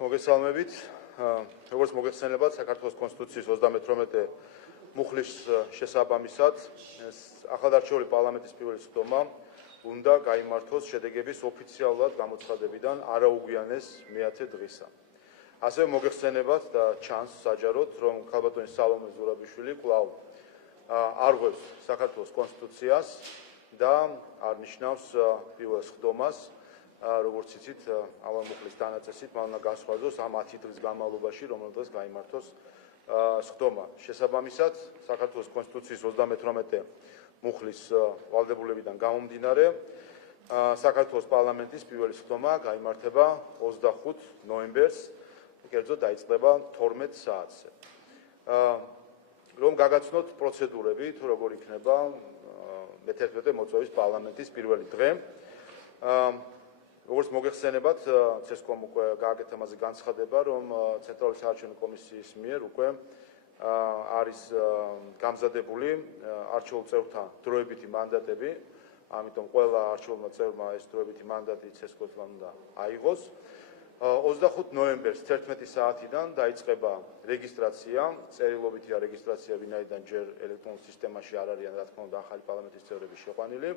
მოგესალმებით. როგორც მოგეხსენებათ, საქართველოს კონსტიტუციის 38 მუხლის შესაბამისად, ახალდარჩეული პარლამენტის პირველი სხდომა უნდა გაიმართოს შედეგების ოფიციალურად გამოცხადებიდან არაუგვიანეს მეათე დღისა. ასევე მოგეხსენებათ და ჩანს საჯაროდ, რომ ქალბატონი სალომე ზურაბიშვილი კვლავ არ ღვევს საქართველოს კონსტიტუციას და არ ნიშნავს პირველ სხდომას, როგორც იცით, ამავე მუხლის დანაწესით მან უნდა განსხვავდეს ამ 10 დღის განმავლობაში, რომელ დღეს გაიმართოს სხდომა. შესაბამისად, საქართველოს კონსტიტუციის 38 მუხლის ვალდებულებიდან გამომდინარე, საქართველოს პარლამენტის პირველი სხდომა გაიმართება 25 ნოემბერს, კერძოდ დაიწყება 12 საათზე. რომ გაგაცნოთ პროცედურები, თუ როგორ იქნება მე-11 მოწვევის პარლამენტის პირველი დღე. როგორც მოგეხსენებათ, CESCOM უკვე გააკეთა ამაზე განცხადება, რომ ცენტრალური საარჩევნო კომისიის მიერ უკვე არის გამზადებული არჩეულ წევრთა დროებითი მანდატები, ამიტომ ყველა არჩეულმა წევრმა ეს დროებითი მანდატი CESCOM-თან უნდა აიღოს. 25 ნოემბერს 11 საათიდან დაიწყება რეგისტრაცია, წერილობითია რეგისტრაცია, ვინაიდან ჯერ ელექტრონულ სისტემაში არ არიან, რა თქმა უნდა, ახალი პარლამენტის წევრები შეყვანილი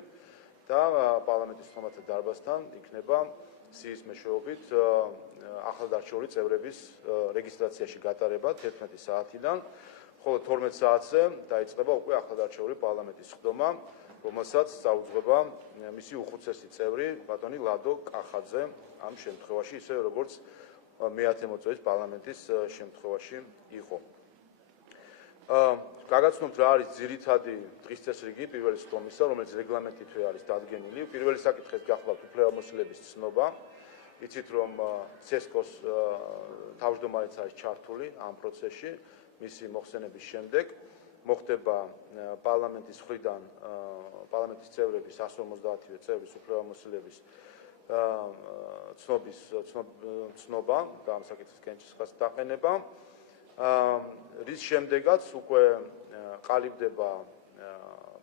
და პარლამენტის ხმათა დარბაზთან იქნება სიის მეშვეობით ახალდარჩეული წევრების რეგისტრაციაში გატარება 11 საათიდან, ხოლო 12 საათზე დაიწყება უკვე ახალდარჩეული პარლამენტის სხდომა, რომელსაც წაუძღვება მისი უხუცესი წევრი ბატონი ლადო კახაძე ამ შემთხვევაში, ისე როგორც მე-10 მოწვევის პარლამენტის შემთხვევაში იყო. გაგაცნობთ რა არის ძირითადი დღის წესრიგი პირველი სხდომისა, რომელიც რეგლამენტითვე არის დადგენილი. პირველი საკითხი გახლავთ უფლებამოსილების ცნობა. იცით, რომ CESCOM-ს თავმჯდომარეც არის ჩართული ამ პროცესში, მისი მოხსენების შემდეგ მოხდება პარლამენტის მხრიდან პარლამენტის წევრების 150-ვე წევრის უფლებამოსილების ცნობა და ამ საკითხის კენჭისყრის დაყენება. რის შემდეგაც უკვე ყალიბდება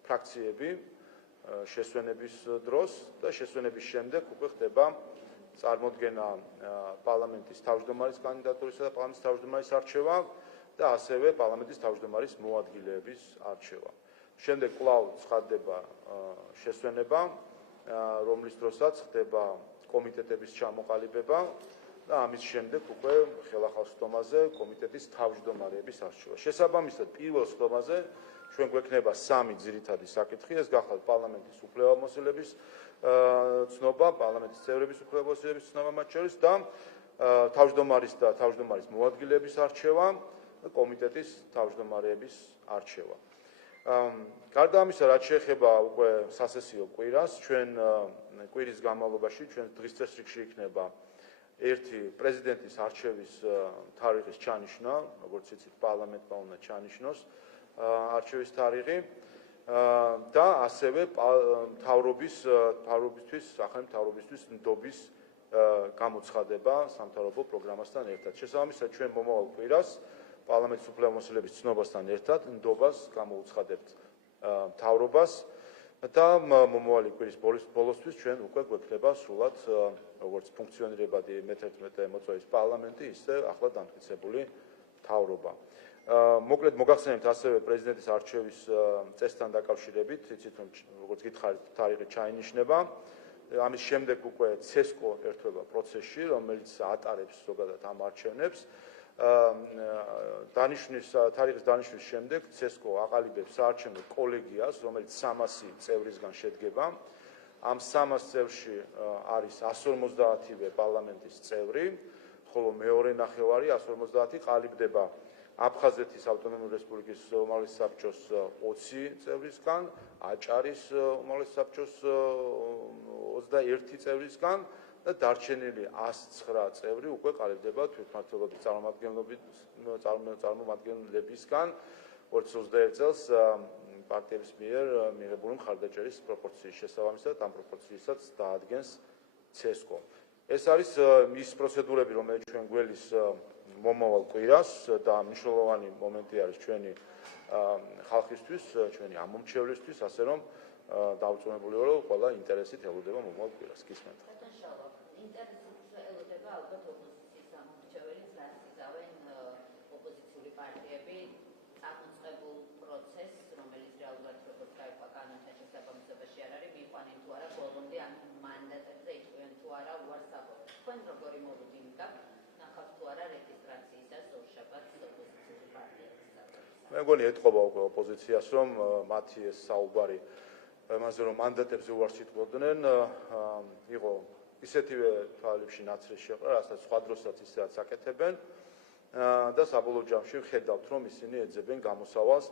ფრაქციები შესვენების დროს და შესვენების შემდეგ უკვე ხდება წარმოდგენა პარლამენტის თავმჯდომარის კანდიდატურისა და პარლამენტის თავმჯდომარის არჩევა და ასევე პარლამენტის თავმჯდომარის მოადგილეების არჩევა. შემდეგ კვლავ ცხადდება შესვენება, რომლის დროსაც ხდება კომიტეტების ჩამოყალიბება და ამის შემდეგ უკვე ხელახალ სხდომაზე კომიტეტის თავმჯდომარეების არჩევა. შესაბამისად, პირველ სხდომაზე ჩვენ გვექნება 3 ძირითადი საკითხი, ეს გახლავთ პარლამენტის უფლებამოსილების ცნობა, პარლამენტის წევრების უფლებამოსილების ცნობა მათ შორის და თავმჯდომარის და თავმჯდომარის მოადგილეების არჩევა და კომიტეტის თავმჯდომარეების არჩევა. გარდა ამისა, რაც შეეხება უკვე სასესიო კვირას, ჩვენ კვირის განმავლობაში ჩვენ დღის წესრიგში იქნება ერთი პრეზიდენტის არჩევის თარიღის ჩანიშვნა, როგორც იცით, პარლამენტმა უნდა ჩანიშნოს არჩევის თარიღი და ასევე მთავრობისთვის, ახალი მთავრობისთვის ნდობის გამოცხადება სამთავრობო პროგრამასთან ერთად. შესაბამისად, ჩვენ მომავალ კვირას პარლამენტის უფლებამოსილების ცნობასთან ერთად ნდობას გამოუცხადებთ მთავრობას და მომავალი კვირის ბოლოსთვის ჩვენ უკვე გვექნება სრულად როგორც ფუნქციონირებადი მე-11 მოწვევის პარლამენტი, ისე ახლად დამტკიცებული მთავრობა. მოკლედ მოგახსენებთ ასევე პრეზიდენტის არჩევის წესთან დაკავშირებით, იცით, რომ როგორც გითხარით, თარიღი ჩაინიშნება. ამის შემდეგ უკვე CESCOM ერთვება პროცესში, რომელიც ატარებს ზოგადად ამ არჩევნებს. თარიღის დანიშვნის შემდეგ CESCOM აყალიბებს საარჩევნო კოლეგიას, რომელიც 300 წევრისგან შედგება. ამ 300 წევრში არის 150-ვე პარლამენტის წევრი, ხოლო მეორე ნახევარი 150 ყალიბდება აფხაზეთის ავტონომიური რესპუბლიკის უმაღლესი საბჭოს 20 წევრისგან, აჭარის უმაღლესი საბჭოს 21 წევრისგან და დარჩენილი 109 წევრი უკვე ყალიბდება თვითმმართველობის წარმომადგენლებისგან 2021 წელს პარტიების მიერ მიღებული მხარდაჭერის პროპორციის შესაბამისად ამ პროპორციასაც დაადგენს CESCOM. ეს არის ის პროცედურები, რომელიც ჩვენ გველის მომავალ კვირას და მნიშვნელოვანი მომენტი არის ჩვენი ხალხისთვის, ჩვენი ამომრჩევლისთვის, ასე რომ დაუწუნებული ვარ, რომ ყველა ინტერესით ელოდება მომავალ კვირას. გისმენთ. დასიზავენ ოპოზიციური პარტიები წამოწყებულ პროცესს, რომელიც რეალურად როგორც გაიყვა კანონთან შესაბამისობაში არ არის, მიიყვანენ თუ არა ბოლომდე ამ მანდატებზე იწვევენ თუ არა უარსაბობ. თქვენ როგორი მოლოდინი გაქვთ, ნახავთ თუ არა რეგისტრაციისას ორშაბათს ოპოზიციური პარტიების საკითხს? მე მგონი ეთყობა უკვე ოპოზიციას, რომ მათი ეს საუბარი იმაზე რომ მანდატებზე უარს იტყობდნენ, იყო ისეთივე თვალებში ნაცრის შეყრა, რასაც სხვა დროსაც ისედაც აკეთებენ და საბოლოო ჯამში ხედავთ, რომ ისინი ეძებენ გამოსავალს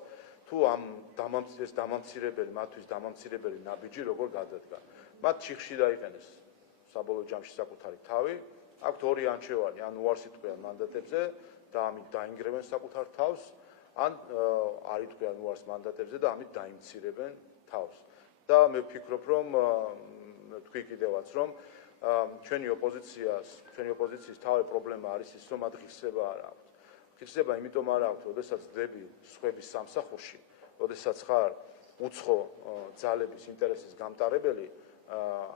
თუ ამ დამამცირებელი, მათთვის დამამცირებელი ნაბიჯი როგორ გადადგა. მათ ჩიხში დაიყენეს საბოლოო ჯამში საკუთარი თავი, აქვთ ორი არჩევანი, ან უარს იტყვიან მანდატებზე და ამით დაინგრევენ საკუთარ თავს, ან არ იტყვიან უარს მანდატებზე და ამით დაიმცირებენ თავს. და მე ვფიქრობ, რომ თქვი კიდევაც, რომ ჩვენი ოპოზიციის თავი პრობლემა არის ის, რომ მათ ღირსება არ აქვს. ღირსება იმიტომ არ აქვს, როდესაც დები სხვების სამსახურში, როდესაც ხარ უცხო ძალების ინტერესის გამტარებელი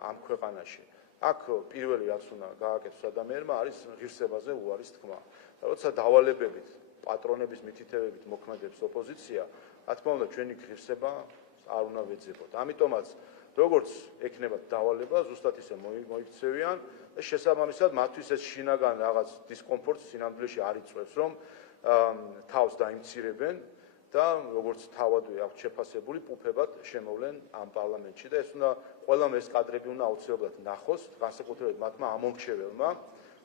ამ ქვეყანაში. აქ პირველი რაც უნდა გააკეთოს ადამიანმა არის ღირსებაზე უარის თქმა. და როცა დავალებებით, პატრონების მითითებებით მოქმედებს ოპოზიცია, რა თქმა უნდა, ჩვენი ღირსება არ უნდა ვეძებოთ. ამიტომაც როგორც ექნებათ დავალება, ზუსტად ისე მოიქცევიან და შესაბამისად მათთვის ეს შინაგან რაღაც დისკომფორტს სინამდვილეში არ იწვევს, რომ თავს დაიმცირებენ და როგორც თავადვე აქვს შეფასებული პუფებად შემოვლენ ამ პარლამენტში და ეს უნდა ყველამ ეს კადრები უნდა აუცილებლად ნახოს, განსაკუთრებით მათმა ამორჩეველმა,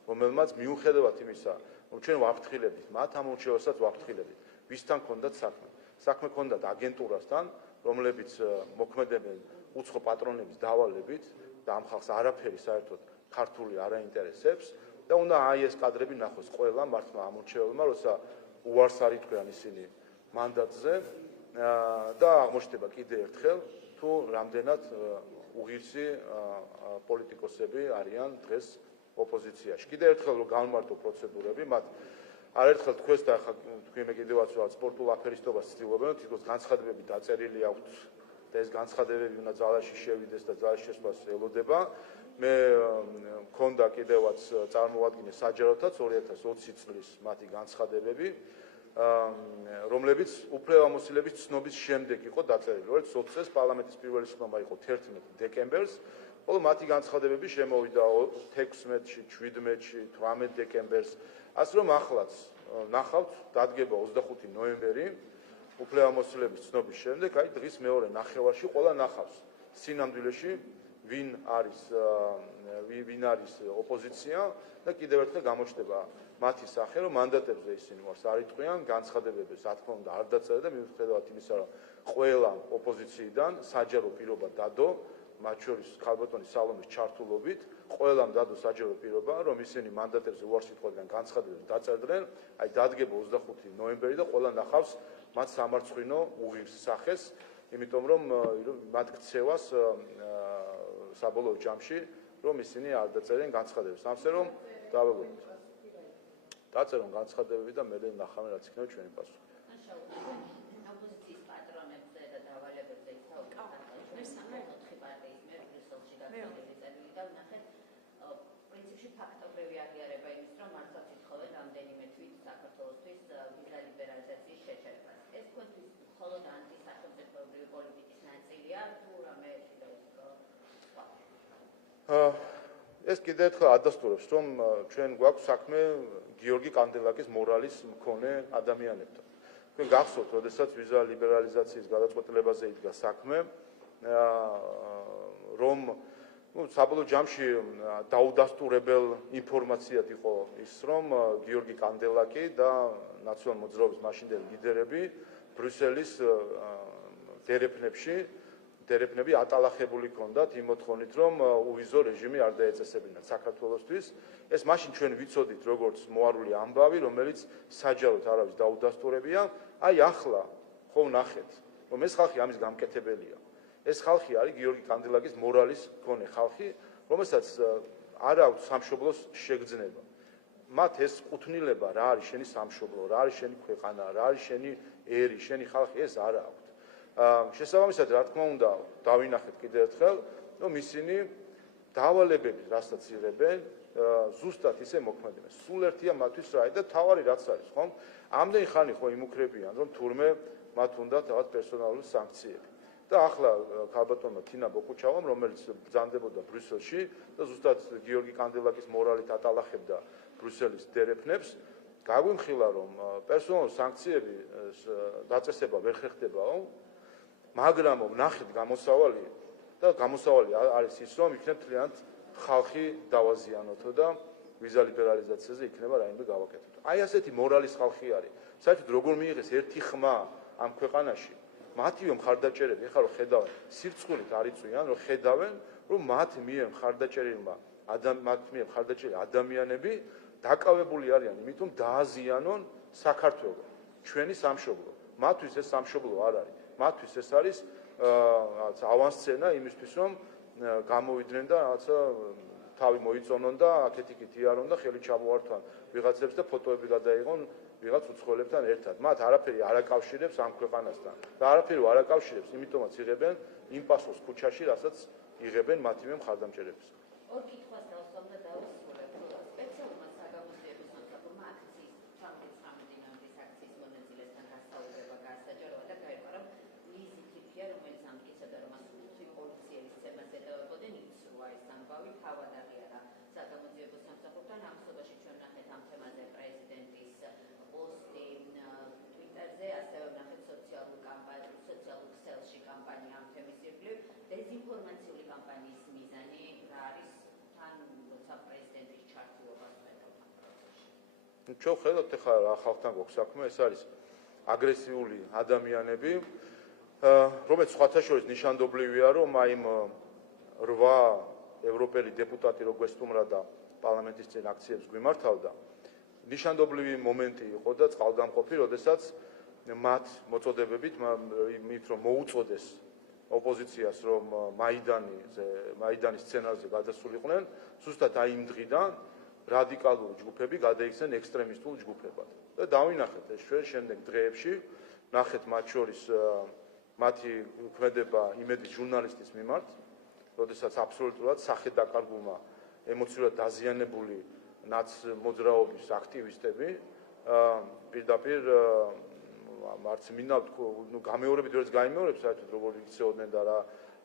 რომელმაც მიუხედავად იმისა, რომ ჩვენ ვაფრთხილებით, მათ ამორჩეველსაც ვაფრთხილებით, ვისთან ქონდათ საქმე. საქმე ქონდათ აგენტურასთან, რომლებიც მოქმედებენ უცხო პატრონების დავალებით და ამ ხალხს არაფერი საერთოდ ქართული არ აინტერესებს და უნდა აი ეს კადრები ნახოს ყველა მართლა ამორჩეველმა, როცა უარს არ იტყვიან ისინი მანდატზე და აღმოჩნდება კიდე ერთხელ თუ რამდენად უღირსი პოლიტიკოსები არიან დღეს ოპოზიციაში. კიდე ერთხელ რომ განმარტო პროცედურები, მათ არერთხელ თქვენს და ახლა თქვენ მე კიდევაც ვარ სპორტულ აფერისტობას ცდილობენ, თითქოს განცხადებები დაწერილი აქვთ და ეს განცხადებები უნდა ძალაში შევიდეს და ძალაში შესვლას ელოდება. მე მქონდა კიდევაც წარმოადგინე საჯაროთაც 2020 წლის მათი განცხადებები, რომლებიც უფლებამოსილების ცნობის შემდეგ იყო დაწერილი. 2020 წელს პარლამენტის პირველი ცნობა იყო 11 დეკემბერს, ხოლო მათი განცხადებები შემოვიდა 16-ში, 17-ში, 18 დეკემბერს. ასე რომ ახლაც ნახავთ, დადგება 25 ნოემბერი უფლებამოსილების ცნობის შემდეგ, აი დღის მეორე ნახევარში ყველა ნახავს სინამდვილეში ვინ არის ოპოზიცია და კიდევ ერთხელ გამოჩნდება მათი სახე, რომ მანდატებზე ისინი უარს არ იტყვიან, განცხადებებს რა თქმა უნდა არ დაწერა და მიუხედავად იმისა, რომ ყველა ოპოზიციიდან საჯარო პირობა დადო, მათ შორის ქალბატონის სალომეს ჩართულობით, ყველამ დადო საჯარო პირობა, რომ ისინი მანდატებზე უარს იტყვიან, განცხადებებს დაწერდნენ, აი დადგება 25 ნოემბერი და ყველა ნახავს მათ სამარცხვინო უღირს სახეს, იმიტომ რომ მათ ქცევას საბოლოო ჯამში, რომ ისინი არ დაწერენ განცხადებებს. ამასე რომ დავებოთ. დაწერონ განცხადებები და მე ნახავენ რაც იქნება ჩვენი პასუხი. ოპოზიციის პატრონებზე და დავალებებზე პრინციპში ფაქტობრივი აღიარება იმის, რომ მართლაც ითხოვენ რამდენიმე თვით საქართველოსთვის ვიზა ლიბერალიზაციის შეჩერებას. ეს თქვენთვის მხოლოდ ანტისახელმწიფოებრივი პოლიტიკის ნაწილია თუ რამე ეს კიდევ ერთხელ ადასტურებს, რომ ჩვენ გვაქვს საქმე გიორგი კანდელაკის მორალის მქონე ადამიანებთან. თქვენ გახსოვთ, როდესაც ვიზა ლიბერალიზაციის გადაწყვეტილებაზე იდგა საქმე, რომ საბოლოო ჯამში დაუდასტურებელ ინფორმაციად იყო ის, რომ გიორგი კანდელაკი და ნაციონალ მოძრაობის მაშინდელი ლიდერები ბრიუსელის დერეფნები ატალახებული ჰქონდათ იმ მოთხოვნით, რომ უვიზო რეჟიმი არ დაეწესებინათ საქართველოსთვის. ეს მაშინ ჩვენ ვიცოდით, როგორც მოარული ამბავი, რომელიც საჯაროდ არავის დაუდასტურებია. აი ახლა ხო ვნახეთ, რომ ეს ხალხი ამის გამკეთებელია. ეს ხალხი არის გიორგი კანდელაკის მორალის მქონე ხალხი, რომელსაც არ აქვს სამშობლოს შეგრძნება. მათ ეს კუთვნილება რა არის შენი სამშობლო, რა არის შენი ქვეყანა, რა არის შენი ერი, შენი ხალხი, ეს არ აქვს. შესაბამისად, რა თქმა უნდა, დავინახეთ კიდევ ერთხელ, რომ ისინი დავალებები, რასაც იღებენ, ზუსტად ისე მოქმედებენ. სულ ერთია მათთვის რა და თავარი რაც არის, ხომ? ამდენი ხანი ხო იმუქრებიან, რომ თურმე მათ უნდათ რაღაც პერსონალური სანქციები. და ახლა ქალბატონმა თინა ბოყუჩავამ, რომელიც ბრძანდებოდა ბრიუსელში და ზუსტად გიორგი კანდელაკის მორალით ატალახებდა ბრიუსელის დერეფნებს, გაგვიმხილა, რომ პერსონალური სანქციები დაწესება ვერ ხერხდებაო, მაგრამ ვნახეთ გამოსავალი და გამოსავალი არის ის, რომ იქნებ მთლიანად ხალხი დავაზიანოთო და ვიზა ლიბერალიზაციაზე იქნება რაიმე გავაკეთოთ. აი ასეთი მორალის ხალხი არის. საერთოდ როგორ მიიღეს ერთი ხმა ამ ქვეყანაში, მათივე მხარდაჭერები, ეხლა რომ ხედავენ, სირცხულით არ იწვიან, რომ ხედავენ, რომ მათ მიერ მხარდაჭერილმა ადამიანები დაკავებული არიან იმით, რომ დააზიანონ საქართველოს, ჩვენი სამშობლო. მათთვის ეს სამშობლო არ არის. მათთვის ეს არის ავანსცენა იმისთვის, რომ გამოვიდნენ და რაღაცა თავი მოიწონონ და აქეთ-იქით იარონ და ხელი ჩამოართვან ვიღაცებს და ფოტოები გადაიღონ ვიღაც უცხოელებთან ერთად. მათ არაფერი არ აკავშირებს ამ ქვეყანასთან. და არაფერი არ აკავშირებს, იმიტომაც იღებენ იმ პასუხს ქუჩაში, რასაც იღებენ მათივე მხარდამჭერებს. ორ კითხვას დავსვამ და დავასრულებ. სპეციალურმა საგამოძიებო სამსახურმა აქციის 19 დინამდის აქციის მონაწილესთან გასაუბრება გაასაჯაროა და გაირკვა, რომ ლიზი თიფია, რომელიც ამტკიცებდა, რომ მას ხუთი პოლიციელის ცემას ედავებოდნენ, იცრუა ეს ამბავი, თავად აღიარა საგამოძიებო სამსახურთან. ამ ხსობაში ჩვენ ვნახეთ ამ თემაზე პრეზიდენტის პოსტი ტვიტერზე, ასევე ვნახეთ სოციალურ ქსელში კამპანია ამ თემის ირგვლივ. დეზინფორმაციული კამპანიის მიზანი რა არის თან, როცა პრეზიდენტის ჩართულობას ვეტავთ ამ პროცესში? ჩვენ ხედავთ ახლა რა ხალხთან გვაქვს საქმე, ეს არის აგრესიული ადამიანები, რომელიც სხვათა შორის ნიშანდობლივია, რომ აი იმ 8 ევროპელი დეპუტატი რო გვესტუმრა და პარლამენტის წინ აქციებს გვიმართავდა, ნიშანდობლივი მომენტი იყო და წყალგამყოფი, როდესაც მათ მოწოდებებით იმით რომ მოუწოდეს ოპოზიციას, რომ მაიდანის სცენარზე გადასულიყვნენ, ზუსტად აი იმ დღიდან რადიკალური ჯგუფები გადაიქცნენ ექსტრემისტულ ჯგუფებად. და დავინახეთ ეს ჩვენ შემდეგ დღეებში, ნახეთ მათ შორის მათი ქმედება იმედის ჟურნალისტის მიმართ, როდესაც აბსოლუტურად სახელდაკარგულმა ემოციურად დაზიანებული ნაცმოძრაობის აქტივისტები პირდაპირ არც მინავთ გამეორებით როდეს გაიმეორებს საერთოდ როგორ იქცეოდნენ და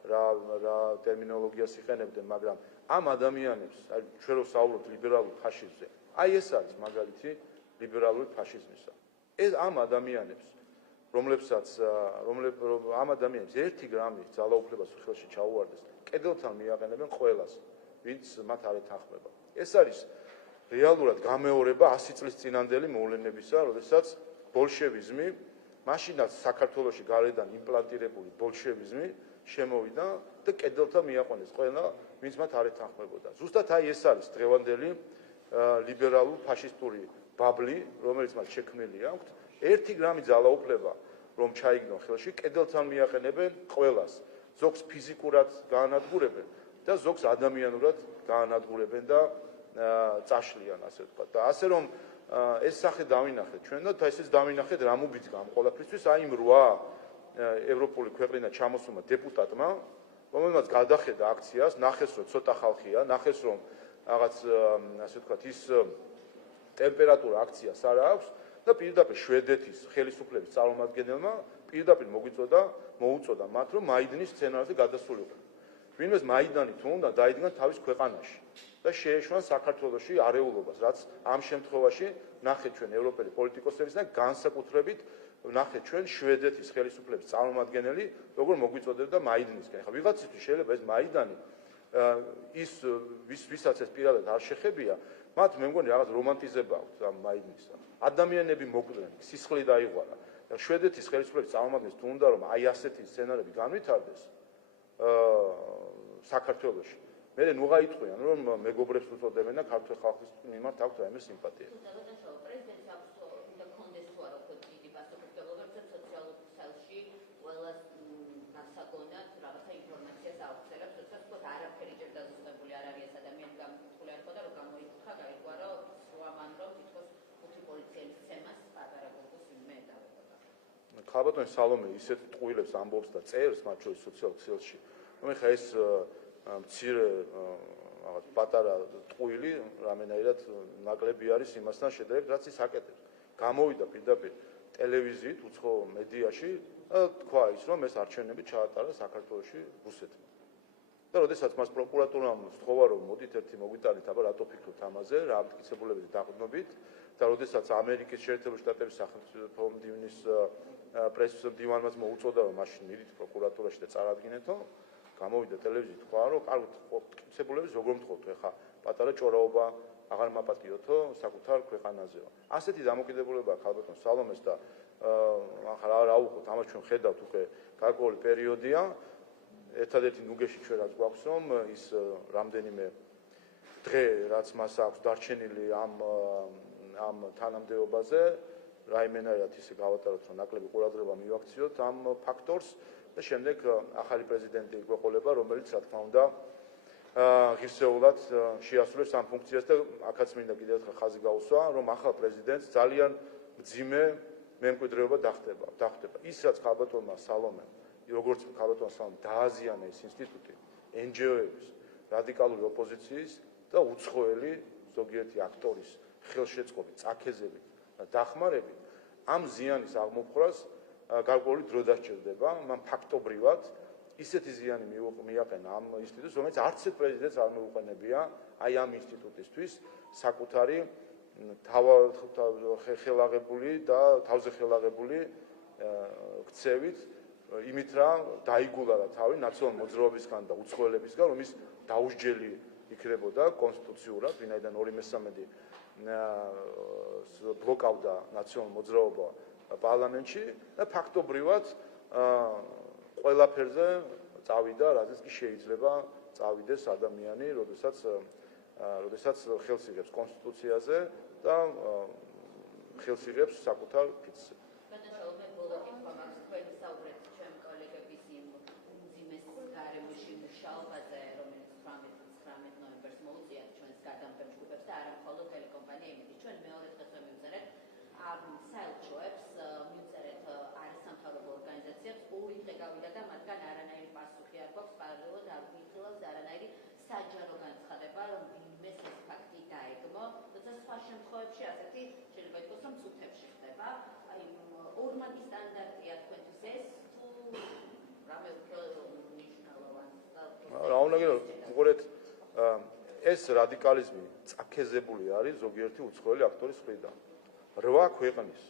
რა ტერმინოლოგიას იყენებდნენ, მაგრამ ამ ადამიანებს, ჩვენ რო საუბრობთ ლიბერალურ ფაშიზმზე, აი ეს არის მაგალითი ლიბერალური ფაშიზმისა. ეს ამ ადამიანებს, ამ ადამიანებს 1 გრამი ძალაუფლებას ხელში ჩაუვარდეს, კედელთან მიაყენებენ ყველას, ვინც მათ არ ეთანხმება. ეს არის რეალურად გამეორება 100 წლის წინანდელი მოვლენებისა, როდესაც ბოლშევიზმი, მაშინაც საქართველოში გარედან იმპლანტირებული ბოლშევიზმი შემოვიდა და კედელთან მიაყვანეს ყველა, ვინც მათ არ ეთანხმებოდა. ზუსტად აი ეს არის დღევანდელი ლიბერალურ ფაშისტური ბაბლი, რომელიც მათ შექმნილი აქვთ, 1 გრამი ძალაუფლება რომ ჩაიგდონ ხელში, კედელთან მიაყენებენ ყველას. ზოგს ფიზიკურად გაანადგურებენ და ზოგს ადამიანურად გაანადგურებენ და წაშლიან, ასე ვთქვათ. და ასე რომ ეს სახე დავინახეთ ჩვენ და ესეც დავინახეთ რა მუბიძგა ამ ყველაფრისთვის, აი იმ 8 ევროპული ქვეყნიდან ჩამოსულმა დეპუტატმა, რომელმაც გადახედა აქციას, ნახეს რომ ცოტა ხალხია, ნახეს რომ რაღაც ასე ვთქვათ ის ტემპერატურა აქციას არ აქვს და პირდაპირ შვედეთის ხელისუფლების წარმომადგენელმა პირდაპირ მოუწოდა მათ რომ მაიდნის სცენარზე გადასულიყვნენ. ვინმეს მაიდანი თუ უნდა დაიდგან თავის ქვეყანაში და შეეშვან საქართველოში არეულობას, რაც ამ შემთხვევაში ნახეთ ჩვენ ევროპელი პოლიტიკოსებისგან განსაკუთრებით ნახეთ ჩვენ შვედეთის ხელისუფლების წარმომადგენელი როგორ მოგვიწოდებდა მაიდნისკენ. ხა ვიღაცისთვის შეიძლება ეს მაიდანი ის ვისაც ეს პირადად არ შეხებია, მათ მე მგონი რაღაც რომანტიზება აქვს ამ მაიდნისა. ადამიანები მოკვდნენ, სისხლი დაიღვარა. შვედეთის ხელისუფლების წარმომადგენელს თუ უნდა რომ აი ასეთი სცენარები განვითარდეს საქართველოში, მე ნუ გაიტყვიან რომ მეგობრებს უწოდებენ და ქართულ ხალხის მიმართ აქვს რაიმე სიმპათია. პრეზიდენტს აქვს და კონდეს თუ არა უფრო დიდი პასუხისმგებლობა, როცა სოციალურ ქსელში ყველას გასაგონად რაღაცა ინფორმაციას აუხსენებს, როცა თქო არაფერი ჯერ დაზუსტებული არ არის ეს ადამიანი გამიკითხული არ ხოდა, რომ გამოიკითხა, გაიგვა რომ სვამან რომ თითქოს 5 პოლიციელის ცემას პატარა გოგოს ვინმე ედავებოდა. ქალბატონი სალომე ისეთ ტყუილებს ამბობს და წერს მათ შორის სოციალურ ქსელში, რომ ეხა ეს მცირე რაღაც პატარა ტყუილი რამენაირად ნაკლები არის იმასთან შედარებით, რაც ის აკეთებს. გამოვიდა პირდაპირ ტელევიზიით, უცხო მედიაში და თქვა ის, რომ ეს არჩევნები ჩაატარა საქართველოში რუსეთმა. და როდესაც მას პროკურატურამ სთხოვა, რომ მოდით ერთი მოგვიტანით, აბა რატო ფიქრობთ ამაზე, რა ამტკიცებულებებით დაყრდნობით და როდესაც ამერიკის შეერთებული შტატების სახელმწიფო მდივნის პრესის მდივანმაც მოუწოდა, რომ მაშინ მიდით პროკურატურაში და წარადგინეთო, გამოვიდა ტელევიზიით თქვა, რომ კარგად მტკიცებულების როგორ მთხოვთ, ეხა პატარა ჭორაობა აღარ მაპატიოთო საკუთარ ქვეყანაზეო. ასეთი დამოკიდებულება ქალბატონ სალომეს და რა უყოთ, ამას ჩვენ ხედავთ უკვე გარკვეული პერიოდია. ერთადერთი ნუგეში ჩვენ რაც გვაქვს, რომ ის რამდენიმე დღე რაც მას აქვს დარჩენილი ამ თანამდებობაზე, რაიმენაირად ისე გავატაროთ, რომ ნაკლები ყურადღება მივაქციოთ ამ ფაქტორს და შემდეგ ახალი პრეზიდენტი გვეყოლება, რომელიც რა თქმა უნდა ღირსეულად შეასრულებს ამ ფუნქციას და აქაც მინდა კიდევ ერთხელ ხაზი გაუსვა, რომ ახალ პრეზიდენტს ძალიან მძიმე მემკვიდრეობა დახვდება. ის რაც ქალბატონმა სალომემ როგორც ქალბატონმა სალომემ დააზიანა ეს ინსტიტუტი, NGO-ების, რადიკალური ოპოზიციის და უცხოელი ზოგიერთი აქტორის ხელშეწყობით, წაქეზებით და დახმარებით ამ ზიანის აღმოფხვრას გარკვეული დრო დასჭირდება, მან ფაქტობრივად ისეთი ზიანი მიაყენა ამ ინსტიტუტს, რომელიც არც ერთ პრეზიდენტს არ მოუყენებია აი ამ ინსტიტუტისთვის საკუთარი ხელაღებული და თავზე ხელაღებული ქცევით, იმით რა დაიგულა რა თავი ნაციონალურ მოძრაობისგან და უცხოელებისგან, რომ ის დაუსჯელი იქნებოდა კონსტიტუციურად, ვინაიდან 2/3 ბლოკავდა ნაციონალურ მოძრაობა პარლამენტში და ფაქტობრივად ყველაფერზე წავიდა, რაზეც კი შეიძლება წავიდეს ადამიანი, როდესაც ხელს იღებს კონსტიტუციაზე და ხელს იღებს საკუთარ ფიცზე. საჯარო განცხადება, რომ ვინმე ეს ფაქტი დაეგმო, თუმცა სხვა შემთხვევებში ასეთი შეიძლება ითქვას, რომ წუთებში ხდება. აი, ორმაგი სტანდარტია თქვენთვის ეს თუ რამე უფრო მნიშვნელოვანია? რა უნდა გითხრათ, უყურეთ, ეს რადიკალიზმი წაქეზებული არის ზოგიერთი უცხოელი აქტორის მხრიდან. 8 ქვეყნის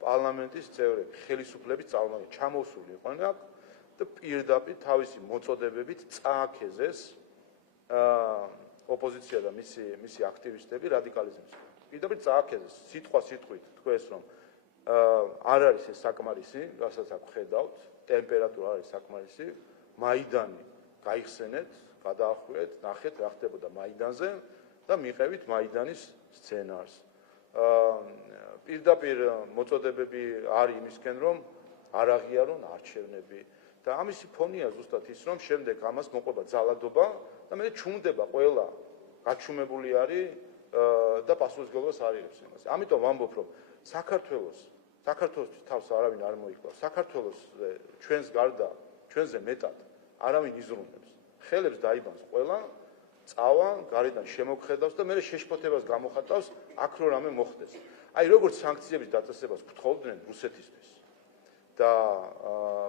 პარლამენტის წევრები, ხელისუფლების წარმომადგენლები ჩამოსული იყვნენ აქ და პირდაპირ თავისი მოწოდებებით წააქეზეს ოპოზიცია და მისი აქტივისტები რადიკალიზმის. პირდაპირ წააქეზეს, სიტყვით თქვეს, რომ არ არის ეს საკმარისი, რასაც აქ ხედავთ, ტემპერატურა არის საკმარისი, მაიდანი გაიხსენეთ, გადაახვიეთ, ნახეთ რა ხდებოდა მაიდანზე და მიყევით მაიდანის სცენარს. პირდაპირ მოწოდებები არის იმისკენ, რომ არ აღიარონ არჩევნები და ამისი ფონია ზუსტად ის, რომ შემდეგ ამას მოყვება ძალადობა და მე ჩუმდება ყველა გაჩუმებული არის და პასუხისმგებლობას არ იღებს იმას. ამიტომ ვამბობ, რომ საქართველოს თავს არავინ არ მოიკლავს. საქართველოს ჩვენს გარდა, ჩვენზე მეტად არავინ იზრუნებს. ხელებს დაიბანს ყველა, წავა, გარედან შემოგხედავს და მე შეშფოთებას გამოხატავს, აქ რო რამე მოხდეს. აი როგორც სანქციების დაწესებას გთხოვდნენ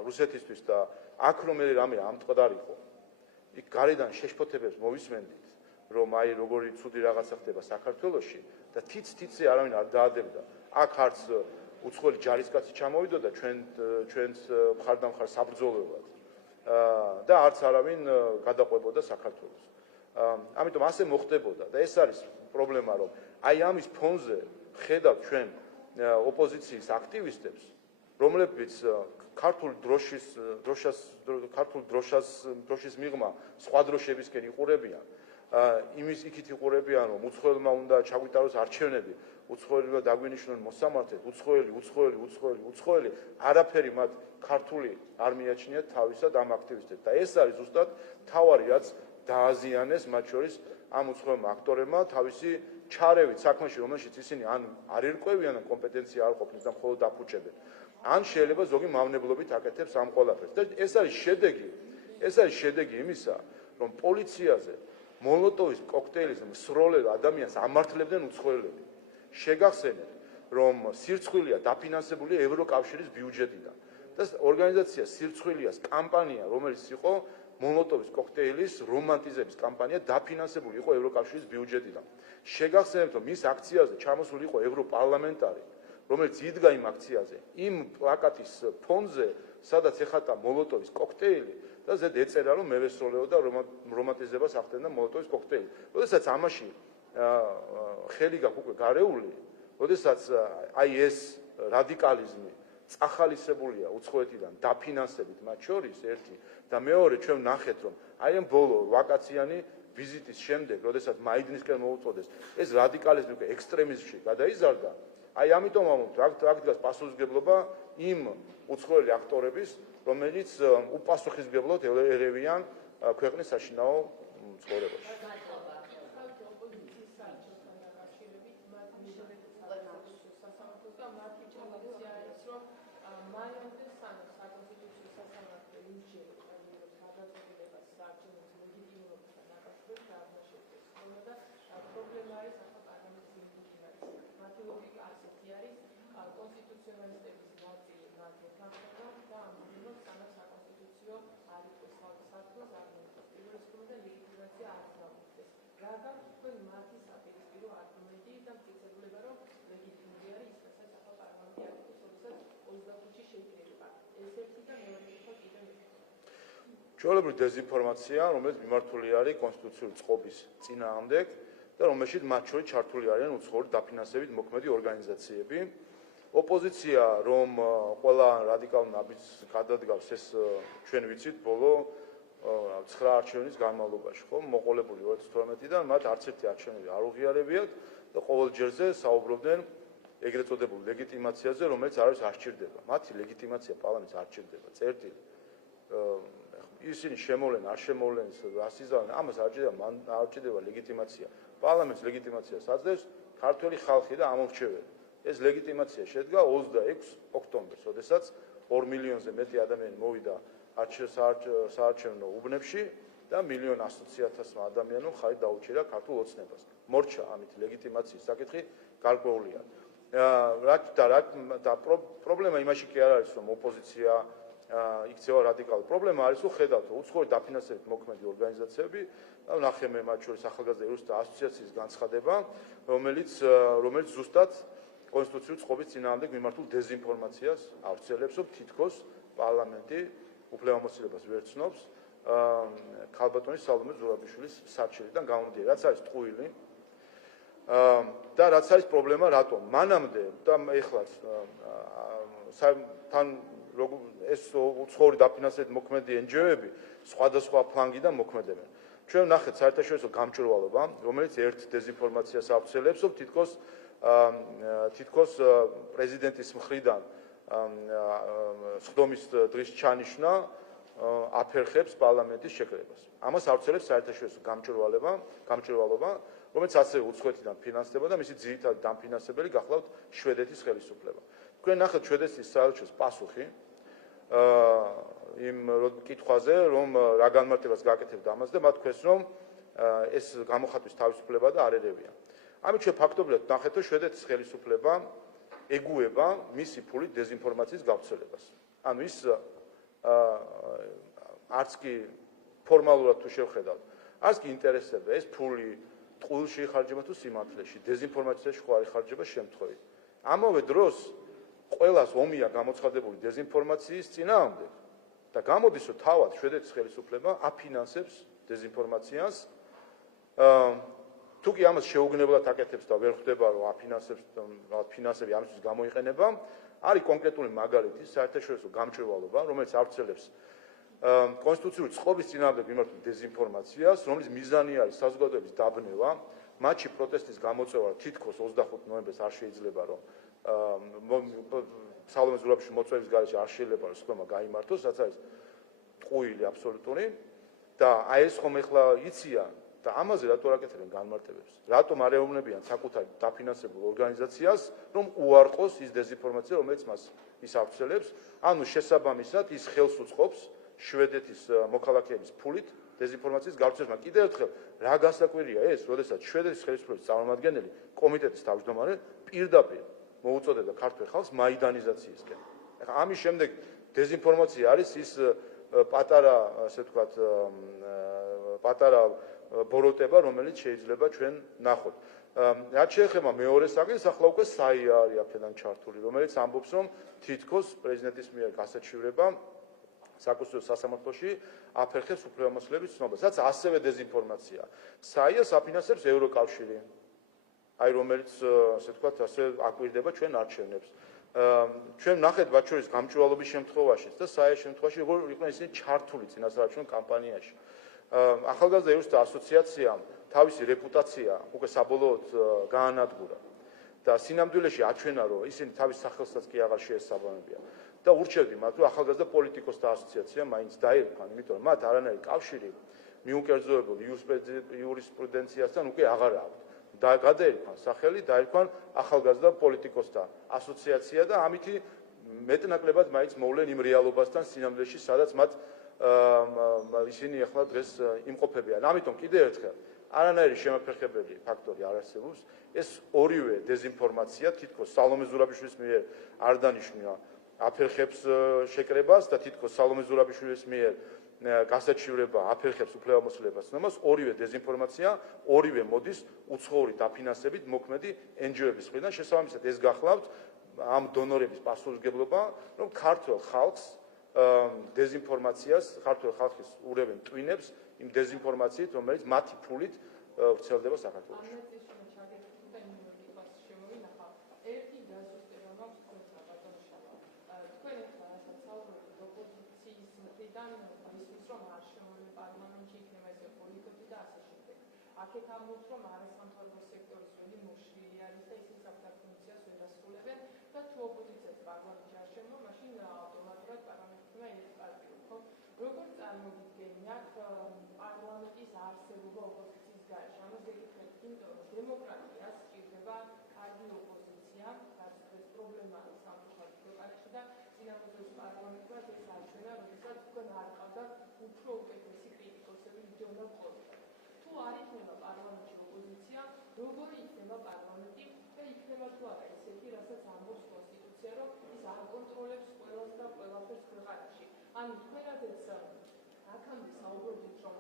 რუსეთისთვის და აქ რომ მე რამე ამტყდარიყო. იქ გარედან შეშფოთებებს მოვისმენდით, რომ აი როგორი ცუდი რაღაცა ხდება საქართველოში და თიც-თიცზე არავინ არ დაადებდა. აქ არც უცხოელი ჯარისკაცი ჩამოვიდოდა ჩვენს მხარდამხარ საბრძოლველად და არც არავინ გადაყვებოდა საქართველოს. ამიტომ ასე მოხდებოდა და ეს არის პრობლემა, რომ აი ამის ფონზე ხედავთ ჩვენ ოპოზიციის აქტივისტებს, რომლებიც ქართულ დროშის მიღმა სხვა დროშებისკენ იყურებიან, იქით იყურებიან, რომ უცხოელმა უნდა ჩაგვიტაროს არჩევნები, უცხოელებმა დაგვინიშნონ მოსამართლედ, უცხოელი, არაფერი მათ ქართული არ მიაჩნიათ თავისად ამ აქტივისტებს. და ეს არის ზუსტად თავარი, რაც დააზიანეს მათ შორის ამ უცხოელმა აქტორებმა თავისი ჩარევით საქმეში, რომელშიც ისინი ან არ ერკვევიან, ან კომპეტენცია არ ყოფნის და მხოლოდ დაფუჭებენ. ან შეიძლება ზოგი მავნებლობით აკეთებს ამ ყველაფერს. და ეს არის შედეგი ეს არის შედეგი იმისა, რომ პოლიციაზე მოლოტოვის კოქტეილის მსროლელ ადამიანს ამართლებდნენ უცხოელები. შეგახსენეთ, რომ სირცხვილია დაფინანსებული ევროკავშირის ბიუჯეტიდან და ორგანიზაცია სირცხვილიას კამპანია, რომელიც იყო მოლოტოვის კოქტეილის რომანტიზების კამპანია, დაფინანსებული იყო ევროკავშირის ბიუჯეტიდან. შეგახსენებთ, რომ მის აქციაზე ჩამოსული იყო ევროპარლამენტარი, რომელიც იდგა იმ აქციაზე, იმ პლაკატის ფონზე, სადაც ეხატა მოლოტოვის კოქტეილი და ზედ ეწერა, რომ მე ვესროლეო და რომანტიზებას ახდენდა მოლოტოვის კოქტეილი. როდესაც ამაში ხელი გაქვს უკვე გარეული, როდესაც აი ეს რადიკალიზმი წახალისებულია უცხოეთიდან დაფინანსებით მათ შორის ერთი და მეორე ჩვენ ვნახეთ, რომ აი ამ ბოლო ვაკაციანი ვიზიტის შემდეგ, როდესაც მაიდნისკენ მოუწოდეს, ეს რადიკალიზმი უკვე ექსტრემიზმში გადაიზარდა. აი ამიტომ აქ დგას პასუხისმგებლობა იმ უცხოელი აქტორების, რომელიც უპასუხისმგებლოდ ერევიან ქვეყნის საშინაო ცხოვრებაში. ჩვეულებრივი დეზინფორმაცია, რომელიც მიმართული არის კონსტიტუციური წყობის წინააღმდეგ და რომელშიც მათ შორის ჩართული არიან უცხოური დაფინანსებით მოქმედი ორგანიზაციები. ოპოზიცია, რომ ყველა რადიკალურ ნაბიჯს გადადგავს, ეს ჩვენ ვიცით ბოლო 9 არჩევნის განმავლობაში, ხო, მოყოლებული 2012-დან, მათ არც ერთი არჩევნები არ უღიარებიათ და ყოველ ჯერზე საუბრობდნენ ეგრეთ წოდებულ ლეგიტიმაციაზე, რომელიც არის არ სჭირდება. მათი ლეგიტიმაცია პარლამენტს არ სჭირდება. წერტილი ისინი შემოვლენ, არ შემოვლენს, ასიზავენ, ამას არ სჭირდება ლეგიტიმაცია. პარლამენტს ლეგიტიმაციას აძლევს ქართველი ხალხი და ამორჩეველი. ეს ლეგიტიმაცია შედგა 26 ოქტომბერს, როდესაც 2 მილიონზე მეტი ადამიანი მოვიდა საარჩევნო უბნებში და 1,100,000 ადამიანმა ხარი დაუჭირა ქართულ ოცნებას. მორჩა ამით ლეგიტიმაციის საკითხი გარკვეულია. და პრობლემა იმაში კი არ არის, რომ ოპოზიცია იქცევა რადიკალური. პრობლემა არის, რომ ხედავთ, უცხოური დაფინანსებით მოქმედი ორგანიზაციები, ვნახე მე მათ შორის ახალგაზრდა იურისტთა ასოციაციის განცხადება, რომელიც ზუსტად კონსტიტუციური წყობის წინააღმდეგ მიმართულ დეზინფორმაციას ავრცელებს, რომ თითქოს პარლამენტი უფლებამოსილებას ვერ ცნობს ქალბატონის სალომე ზურაბიშვილის სარჩელიდან გამომდინარე, რაც არის ტყუილი და რაც არის პრობლემა რატომ? მანამდე და ეხლაც თან ეს უცხოური დაფინანსებით მოქმედი NGO-ები სხვადასხვა ფლანგიდან მოქმედებენ. ჩვენ ვნახეთ საერთაშორისო გამჭვირვალობა, რომელიც ერთ დეზინფორმაციას ავრცელებს, რომ თითქოს პრეზიდენტის მხრიდან სხდომის დღის ჩანიშვნა აფერხებს პარლამენტის შეკრებას. ამას ავრცელებს საერთაშორისო გამჭვირვალობა, რომელიც ასევე უცხოეთიდან ფინანსდება და მისი ძირითადი დამფინანსებელი გახლავთ შვედეთის ხელისუფლება. თქვენ ნახეთ შვედეთის საელჩოს პასუხი იმ კითხვაზე, რომ რა განმარტებას გააკეთებდა ამას და მათ თქვეს, რომ ეს გამოხატვის თავისუფლება და არ ერევიან. ამით ჩვენ ფაქტობრივად ნახეთ, რომ შვედეთის ხელისუფლება ეგუება მისი ფულით დეზინფორმაციის გავრცელებას. ანუ ის არც კი ფორმალურად თუ შევხედავთ, არც კი ინტერესდება ეს ფული ტყუილში იხარჯება თუ სიმართლეში, დეზინფორმაციაში ხო არ იხარჯება შემთხვევით. ამავე დროს ყველას ომია გამოცხადებული დეზინფორმაციის წინააღმდეგ და გამოდის, რომ თავად შვედეთის ხელისუფლება აფინანსებს დეზინფორმაციას. თუ კი ამას შეუგნებლად აკეთებს და ვერ ხვდება, რომ ფინანსები ამისთვის გამოიყენება, არის კონკრეტული მაგალითი საერთაშორისო გამჭვირვალობა, რომელიც ავრცელებს კონსტიტუციური წყობის წინააღმდეგ მიმართულ დეზინფორმაციას, რომლის მიზანი არის საზოგადოების დაბნევა, მათში პროტესტის გამოწვევა თითქოს 25 ნოემბერს არ შეიძლება, რომ სალომე ზურაბიშვილის მოწვევის გარეშე არ შეიძლება, რომ სხდომა გაიმართოს, რაც არის ტყუილი აბსოლუტური და აი ეს ხომ ეხლა იციან და ამაზე რატო არ აკეთებენ განმარტებებს? რატომ არ ეუბნებიან საკუთარ დაფინანსებულ ორგანიზაციას, რომ უარყოს ის დეზინფორმაცია, რომელიც მას ის ავრცელებს, ანუ შესაბამისად ის ხელს უწყობს შვედეთის მოქალაქეების ფულით დეზინფორმაციის გავრცელება. კიდევ ერთხელ, რა გასაკვირია ეს, როდესაც შვედეთის ხელისუფლების წარმომადგენელი კომიტეტის თავმჯდომარე პირდაპირ მოუწოდებდა ქართველ ხალხს მაიდანიზაციისკენ. ახლა ამის შემდეგ დეზინფორმაცია არის ის პატარა, ასე ვთქვათ, პატარა ბოროტება, რომელიც შეიძლება ჩვენ ნახოთ. რაც შეეხება მეორე საკითხს, ახლა უკვე საია არის აქედან ჩართული, რომელიც ამბობს, რომ თითქოს პრეზიდენტის მიერ გასაჩივრება საკონსტიტუციო სასამართლოში აფერხებს უფლებამოსილების ცნობას, რაც ასევე დეზინფორმაცია. საიას აფინანსებს ევროკავშირი, აი რომელიც, ასე ვთქვათ, ასე აკვირდება ჩვენ არჩევნებს. ჩვენ ნახეთ მათ შორის გამჭვირვალობის შემთხვევაშიც და საიას შემთხვევაში როგორ იყვნენ ისინი ჩართული წინასაარჩევნო კამპანიაში. ახალგაზრდა იურისტთა ასოციაციამ თავისი რეპუტაცია უკვე საბოლოოდ გაანადგურა და სინამდვილეში აჩვენა, რომ ისინი თავის სახელსაც კი აღარ შეესაბამებიან და ურჩევდი მათ, რომ ახალგაზრდა პოლიტიკოსთა ასოციაცია მაინც დაერქვან, იმიტომ რომ მათ არანაირი კავშირი მიუკერძოებულ იურისპრუდენციასთან უკვე აღარ აქვთ. გადაერქვან სახელი, დაერქვან ახალგაზრდა პოლიტიკოსთა ასოციაცია და ამითი მეტნაკლებად მაინც მოვლენ იმ რეალობასთან სინამდვილეში, სადაც მათ ისინი ახლა დღეს იმყოფებიან. ამიტომ კიდევ ერთხელ არანაირი შემაფერხებელი ფაქტორი არ არსებობს. ეს ორივე დეზინფორმაცია თითქოს სალომე ზურაბიშვილის მიერ არ დანიშნულა აფერხებს შეკრებას და თითქოს სალომე ზურაბიშვილის მიერ გასაჩივრება აფერხებს უფლებამოსილებას ცნობას. ორივე დეზინფორმაცია, ორივე მოდის უცხოური დაფინანსებით მოქმედი NGO-ების მხრიდან. შესაბამისად ეს გახლავთ ამ დონორების პასუხისმგებლობა, რომ ქართველ ხალხს დეზინფორმაციას, ქართველ ხალხის ურევენ ტვინებს იმ დეზინფორმაციით, რომელიც მათი ფულით ვრცელდება საქართველოში. აქეთ ამბობს, რომ არასამთავრობო სექტორის ველი მოშლილი არის და ისინი საკუთარ ფუნქციას ვერ ასრულებენ და თუ ოპოზიციას პარლამენტში არ შემო, მაშინ ავტომატურად პარლამენტმა ეს პარტიო. როგორ წარმოგიდგენიათ პარლამენტის არსებობა ოპოზიციის გარეშე? ამას გეკითხეთ, იმიტომ რომ დემოკრატიას სჭირდება კარგი ოპოზიცია, რაც ეს პრობლემაა სამწუხაროდ ქვეყანაში და წინამორბედის პარლამენტმა ეს აჩვენა, როდესაც უკვე არ ყავდა უფრო უკეთესი კრიტიკოსები მიდიოდა ხოლმე. თუ არ იქნება პარლამენტში ოპოზიცია, როგორი იქნება პარლამენტი და იქნება თუ არა ისეთი, რასაც ამბობს კონსტიტუცია, რომ ის არ კონტროლებს ყველას და ყველაფერს ქვეყანაში. ანუ თქვენადაც აქამდე საუბრობთ, რომ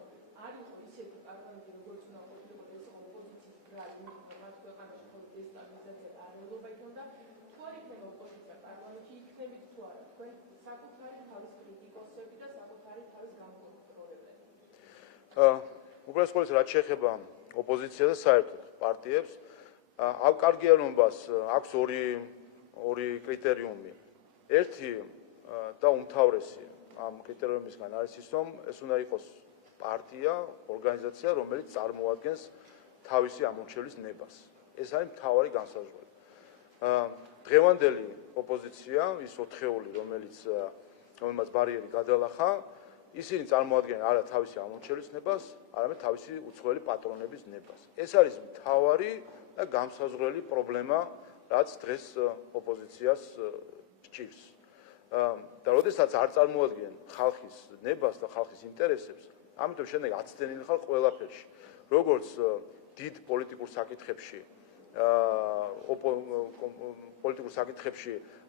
არ იყო ისეთი პარლამენტი, როგორც უნდა ყოფილიყო, ეს ოპოზიციის ბრალი, მათ ქვეყანაში ხოლმე დესტაბილიზაცია და არეულობა იქნება. თუ არ იქნება ოპოზიცია პარლამენტში, იქნებით თუ არა თქვენ საკუთარი თავის კრიტიკოსები და საკუთარი თავის გამკონტროლებლები. უბრალოდ ყოველთვის რაც შეეხება ოპოზიციას და საერთოდ პარტიებს, ამ კარგიანობას აქვს ორი კრიტერიუმი. ერთი და უმთავრესი ამ კრიტერიუმისგან არის ის, რომ ეს უნდა იყოს პარტია, ორგანიზაცია, რომელიც წარმოადგენს თავისი ამორჩევლის ნებას. ეს არის მთავარი განსაზღვრელი. დღევანდელი ოპოზიცია, ის ოთხეული, რომელმაც ბარიერი გადალახა, ისინი წარმოადგენენ არა თავისი ამორჩევლის ნებას, არამედ თავისი უცხოელი პატრონების ნებას. ეს არის მთავარი და განსაზღვრელი პრობლემა, რაც დღეს ოპოზიციას ჭირს. და როდესაც არ წარმოადგენენ ხალხის ნებას და ხალხის ინტერესებს, ამიტომ შემდეგ აცდენილი ხარ ყველაფერში. როგორც დიდ პოლიტიკურ საკითხებში,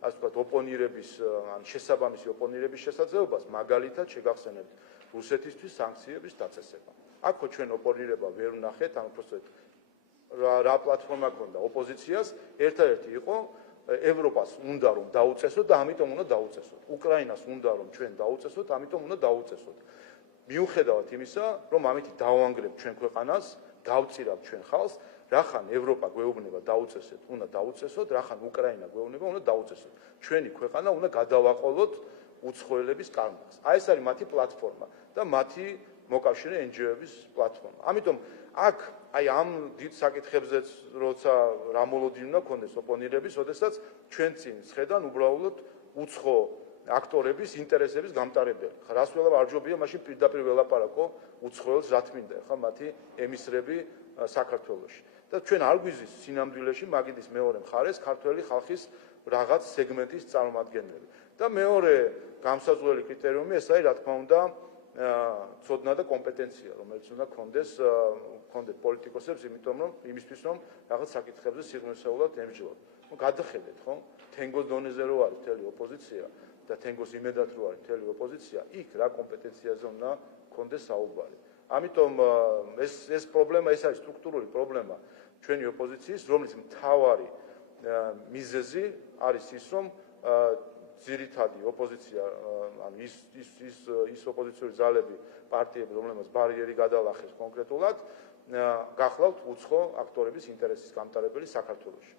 ასე ვთქვათ, ოპონირების, ან შესაბამისი ოპონირების შესაძლებლობას, მაგალითად შეგახსენებთ რუსეთისთვის სანქციების დაწესება. აქ ჩვენ ოპონირება ვერ ვნახეთ, ან უბრალოდ რა პლატფორმა ქონდა ოპოზიციას, ერთადერთი იყო ევროპას უნდა რომ დაუწესოთ და ამიტომ უნდა დაუწესოთ. უკრაინას უნდა რომ ჩვენ დაუწესოთ, ამიტომ უნდა დაუწესოთ. მიუხედავად იმისა, რომ ამით დავანგრებთ ჩვენ ქვეყანას, დავწირავთ ჩვენ ხალხს, რახან ევროპა გვეუბნება დაუწესოთ, უნდა დაუწესოთ, რახან უკრაინა გვეუბნება, უნდა დაუწესოთ. ჩვენი ქვეყანა უნდა გადავაყოლოთ უცხოელების კარნახს. აი ეს არის მათი პლატფორმა და მათი მოკავშირე NGO-ების პლატფორმა. ამიტომ აქ აი ამ დიდ საკითხებზეც როცა რა მოლოდინი უნდა ქონდეს ოპონირების, ოდესაც ჩვენ წინ სხედან უბრალოდ უცხო აქტორების ინტერესების გამტარებელი. ხა რას ველაპარაკო, არ ჯობია მაშინ პირდაპირ ველაპარაკო უცხოელს რა თმინდა, ხა მათი ემისრები საქართველოში. და ჩვენ არ გვიზის სინამდვილეში მაგიდის მეორე მხარეს ქართველი ხალხის რაღაც სეგმენტის წარმომადგენლები. და მეორე გამსაზღვრელი კრიტერიუმი ეს არის, რა თქმა უნდა, ცოდნა და კომპეტენცია, რომელიც უნდა გქონდეთ პოლიტიკოსებს, იმისთვის, რომ რაღაც საკითხებზე სიღრმისეულად ემსჯელოთ. გადახედეთ, ხო? თენგოს დონეზე რო არის მთელი ოპოზიცია და თენგოს იმედად რო არის მთელი ოპოზიცია, იქ რა კომპეტენციაზე უნდა გქონდეს საუბარი. ამიტომ ეს პრობლემა, ეს არის სტრუქტურული პრობლემა ჩვენი ოპოზიციის, რომლის მთავარი მიზეზი არის ის, რომ ძირითადი ოპოზიცია, ანუ ის ოპოზიციური ძალები, პარტიები, რომლებსაც ბარიერი გადალახეს კონკრეტულად, გახლავთ უცხო აქტორების ინტერესის გამტარებელი საქართველოში.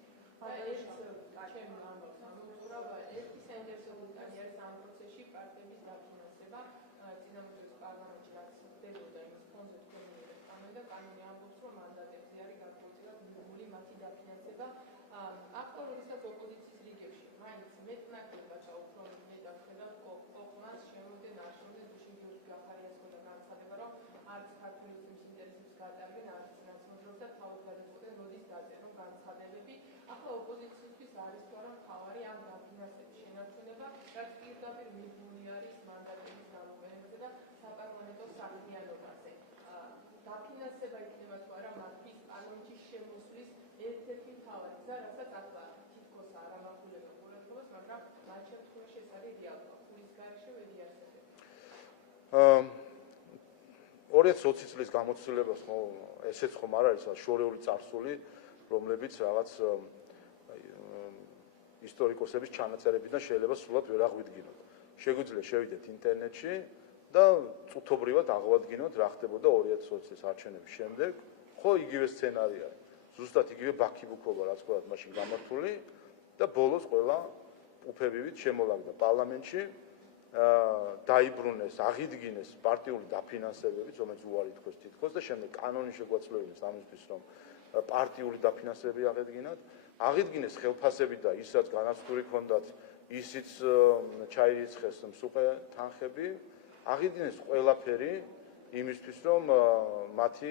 ორეთ 20 წლის გამოცდილებას ესეც ხომ არ არის შორეული წარსული, რომლებიც რაღაც ისტორიკოსების ჩანაწერებიდან შეიძლება სულად ვერ აღვიდგინოთ. შეგვიძლია შევიდეთ ინტერნეტში და წუთობრივად აღვადგინოთ რა ხდებოდა 2020 წლის არჩევნების შემდეგ, ხო იგივე სცენარია. ზუსტად იგივე ბაქიბუქობა რაც ყოლად მაშინ გამართული და ბოლოს ყველა უფებივით შემოლაგდა პარლამენტში, დაიბრუნეს, აღიდგინეს პარტიული დაფინანსებებით, რომელიც უარი თქოს თითქოს და შემდეგ კანონი შეგვაწყვეტინეს ამისთვის, რომ პარტიული დაფინანსებები აღიდგინეს ხელფასები და ისაც განაცდური ჰქონდათ, ისიც ჩაირიცხეს მსუყე თანხები, აღიდგინეს ყველაფერი იმისთვის, რომ მათი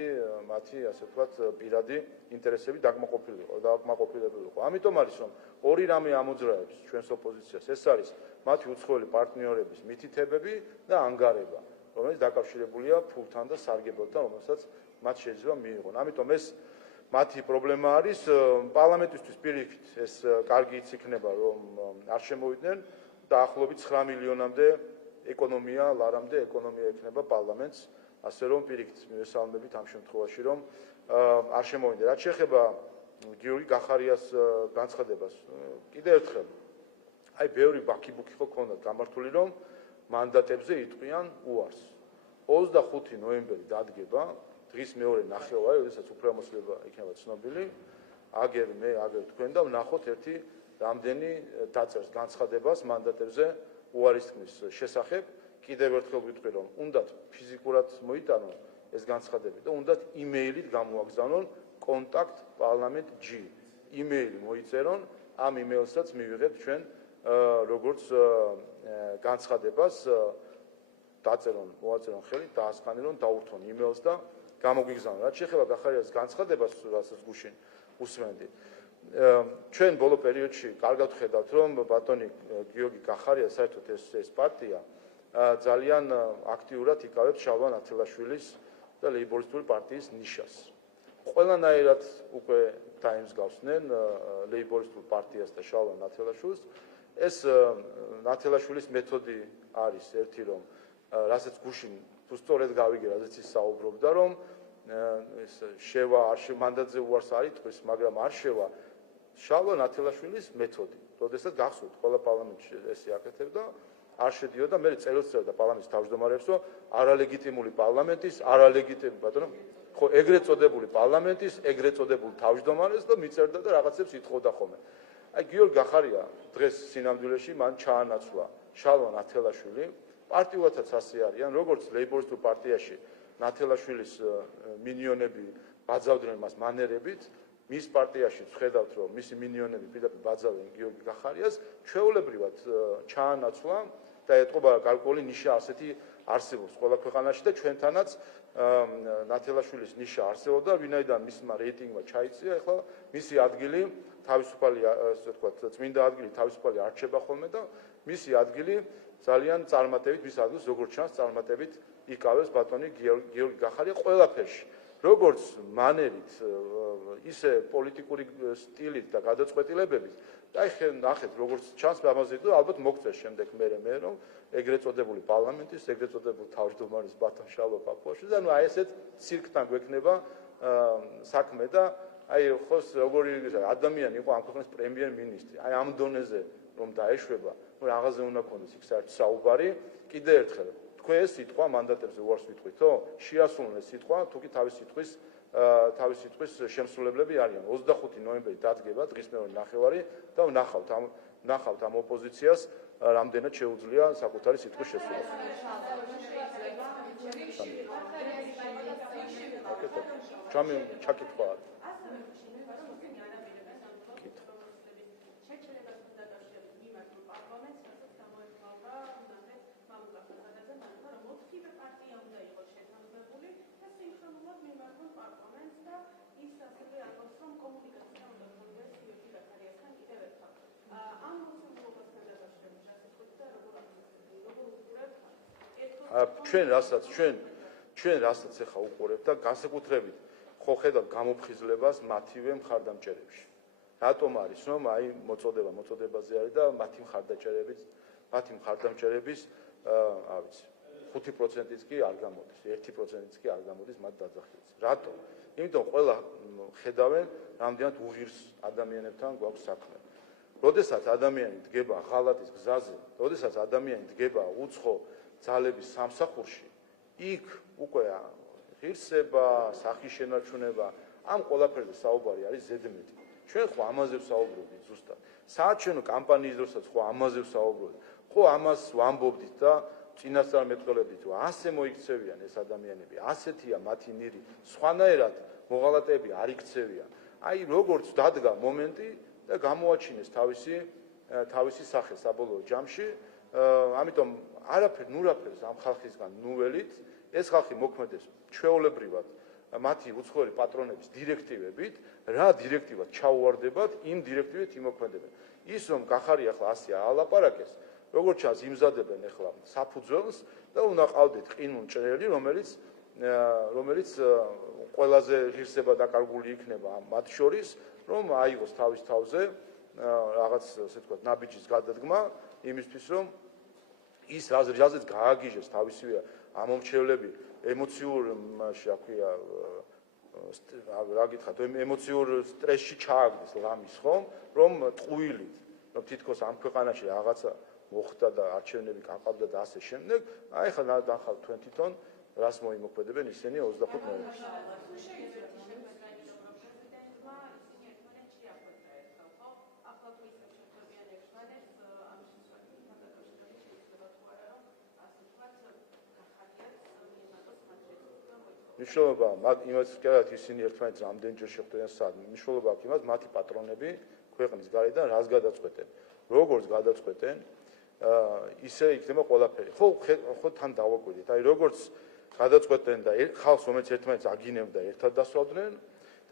ასე ვთქვათ პირადი ინტერესები დაკმაყოფილებულიყო. ამიტომ არის, რომ ორი რამე ამოძრავებს ჩვენს ოპოზიციას. ეს არის მათი უცხოელი პარტნიორების მითითებები და ანგარება, რომელიც დაკავშირებულია ფულთან და სარგებლობთან, რომელსაც მათ შეიძლება მიიღონ. ამიტომ ეს მათი პრობლემა არის, პარლამენტისთვის პირიქით ეს კარგი იქნება, რომ არ შემოვიდნენ დაახლოებით 9 მილიონამდე ლარამდე ეკონომია ექნება პარლამენტს, ასე რომ პირიქით მივესალმებით ამ შემთხვევაში, რომ არ შემოვიდნენ. რაც შეეხება გიორგი გახარიას განცხადებას, კიდევ ერთხელ აი ბევრი ბაქიბუქი ხო ქონდათ გამართული, რომ მანდატებზე იტყვიან უარს. 25 ნოემბერი დადგება, დღის მეორე ნახევარი, როდესაც უფლებამოსილება იქნება ცნობილი, აგერ თქვენ და ვნახოთ ერთი რამდენი დაწერს განცხადებას მანდატებზე უარისთქმის შესახებ. კიდევ ერთხელ ვიტყვი, რომ უნდათ ფიზიკურად მოიტანონ ეს განცხადები და უნდათ იმეილით გამოაგზავნონ კონტაქტ პარლამენტ G. იმეილი მოიწერონ, ამ იმეილსაც მივიღებთ ჩვენ როგორც განცხადებას დაწერონ, მოაწერონ ხელით, დაასკანერონ, დაურთონ იმეილს და გამოგვიგზავნონ. რაც შეეხება გახარიას განცხადებას, რასაც გუშინ უსმენდი. ჩვენ ბოლო პერიოდში კარგად ხედავთ, რომ ბატონი გიორგი გახარია საერთოდ ეს პარტია ძალიან აქტიურად იკავებს შალვა ნათელაშვილის და ლეიბორისტული პარტიის ნიშას. ყველანაირად უკვე დაემსგავსნენ ლეიბორისტულ პარტიას და შალვა ნათელაშვილს. ეს ნათელაშვილის მეთოდი არის ერთი, რომ რასაც გუშინ თუ სწორედ გავიგე, რაზეც ის საუბრობდა, რომ ეს შევა მანდატზე უარს არ იტყვის, მაგრამ არ შევა შალვა ნათელაშვილის მეთოდი. როდესაც გახსოვთ, ყველა პარლამენტში ეს იაკეთებდა, არ შედიოდა, მე წერილს წერდა პარლამენტის თავმჯდომარეს, რომ არალეგიტიმული პარლამენტის, არალეგიტიმური ბატონო, ხო, ეგრეთ წოდებული პარლამენტის, ეგრეთ წოდებული თავმჯდომარეს და მიწერდა და რაღაცებს ითხოვდა ხოლმე. აი გიორგი გახარია დღეს სინამდვილეში მან ჩაანაცვლა შალვა ნათელაშვილი, პარტიულადაც ასე არიან, როგორც ლეიბორისტულ პარტიაში ნათელაშვილის მინიონები ბაძავდნენ მას მანერებით, მის პარტიაში ხედავთ, რომ მისი მინიონები პირდაპირ ბაძავენ გიორგი გახარიას, ჩვეულებრივად ჩაანაცვლა და ეტყობა გარკვეული ნიშა ასეთი არსებობს ყველა ქვეყანაში და ჩვენთანაც ნათელაშვილის ნიშა არსებობდა, ვინაიდან მისმა რეიტინგმა ჩაიწია, ახლა მისი ადგილი თავისუფალი, ასე ვთქვათ, წმინდა ადგილი თავისუფალი არ რჩება ხოლმე და მისი ადგილი ძალიან წარმატებით ვის ადგილს როგორც ჩანს წარმატებით იკავებს ბატონი გიორგი გახარია ყველაფერში. როგორც მანერით, ისე პოლიტიკური სტილით და გადაწყვეტილებებით. და ნახეთ, როგორც ჩანს ამაზე და ალბათ მოგწეს შემდეგ მე რომ ეგრეთ წოდებული პარლამენტის, ეგრეთ წოდებული თავმჯდომარის ბატონ შალვა პაპუაშვილის, ანუ აი ესეთ ცირკთან გვექნება საქმე და აი ხოს როგორი ადამიანი იყო ამ ქვეყნის პრემიერ-მინისტრი. აი ამ დონეზე რომ დაეშვება, რაღაცზე უნდა ქონდეს იქ საერთოდ საუბარი. კიდე ერთხელ თქვენ ეს სიტყვა მანდატებზე უარს ვიტყვითო? შეასრულონ ეს სიტყვა, თუ კი თავის სიტყვის შემსრულებლები არიან. 25 ნოემბერი დადგება დღის მეორე ნახევარი და ვნახავთ ამ ოპოზიციას რამდენად შეუძლია საკუთარი სიტყვის შესრულება. ჩემი ჩაკითხვა არის. ჩვენ რასაც ახლა უყურებთ და განსაკუთრებით ხო ხედავთ გამოფხიზლებას მათივე მხარდამჭერებში. რატომ არის რომ აი მოწოდებაზე არის და მათი მხარდამჭერების 5%-იც კი არ გამოდის, 1%-იც კი არ გამოდის მათ დაძახილს. რატომ? იმიტომ ყველა ხედავენ რამდენად უღირს ადამიანებთან გვაქვს საქმე. როდესაც ადამიანი დგება ღალატის გზაზე, როდესაც ადამიანი დგება უცხო ძალების სამსახურში, იქ უკვე ღირსება, სახის შენარჩუნება, ამ ყველაფერზე საუბარი არის ზედმეტი. ჩვენ ხო ამაზე ვსაუბრობთ ზუსტად. საარჩევნო კამპანიის დროსაც ხო ამაზე ვსაუბრობთ. ხო ამას ვამბობდით და წინასწარ მეტყველებდით, რომ ასე მოიქცევიან ეს ადამიანები, ასეთია მათი ნირი, სხვანაირად მოღალატეები არ იქცევიან. აი როგორც დადგა მომენტი და გამოაჩინეს თავისი სახე საბოლოო ჯამში, ამიტომ ნურაფერს ამ ხალხისგან ნუველით, ეს ხალხი მოქმედებს ჩვეულებრივად მათი უცხოელი პატრონების დირექტივებით, რა დირექტივად ჩაუვარდებათ, იმ დირექტივით იმოქმედებენ. ის რომ გახარია ახლა ასე აალაპარაკეს, როგორც ჩანს იმზადებენ ახლა საფუძველს და უნდა ყავდეთ ყინულმჭრელი, რომელიც ყველაზე ღირსება დაკარგული იქნება მათ შორის, რომ აიღოს თავის თავზე რაღაც ასე ვთქვათ ნაბიჯის გადადგმა იმისთვის, რომ ის რაზეც გააგიჟეს თავისივე ამომრჩევლები ემოციურ ემოციურ სტრესში ჩააგდეს ლამის, ხომ? რომ ტყუილით, რომ თითქოს ამ ქვეყანაში რაღაცა მოხდა და არჩევნები გაყავდა და ასე შემდეგ, აი ხა დახავთ თქვენ თვითონ რას მოიმოქმედებენ ისინი 25 ნოემბერს. მნიშვნელობა იმას კერათ ისინი ერთმანეთს რამდენჯერ შეხვდნენ სად მნიშვნელობა აქვს იმას მათი პატრონები ქვეყნის გარედან რას გადაწყვეტენ როგორც გადაწყვეტენ ისე იქნება ყველაფერი ხო თან დავაკვირდით აი როგორც გადაწყვეტენ და ხალხს რომელიც ერთმანეთს აგინებდა ერთად დასვავდნენ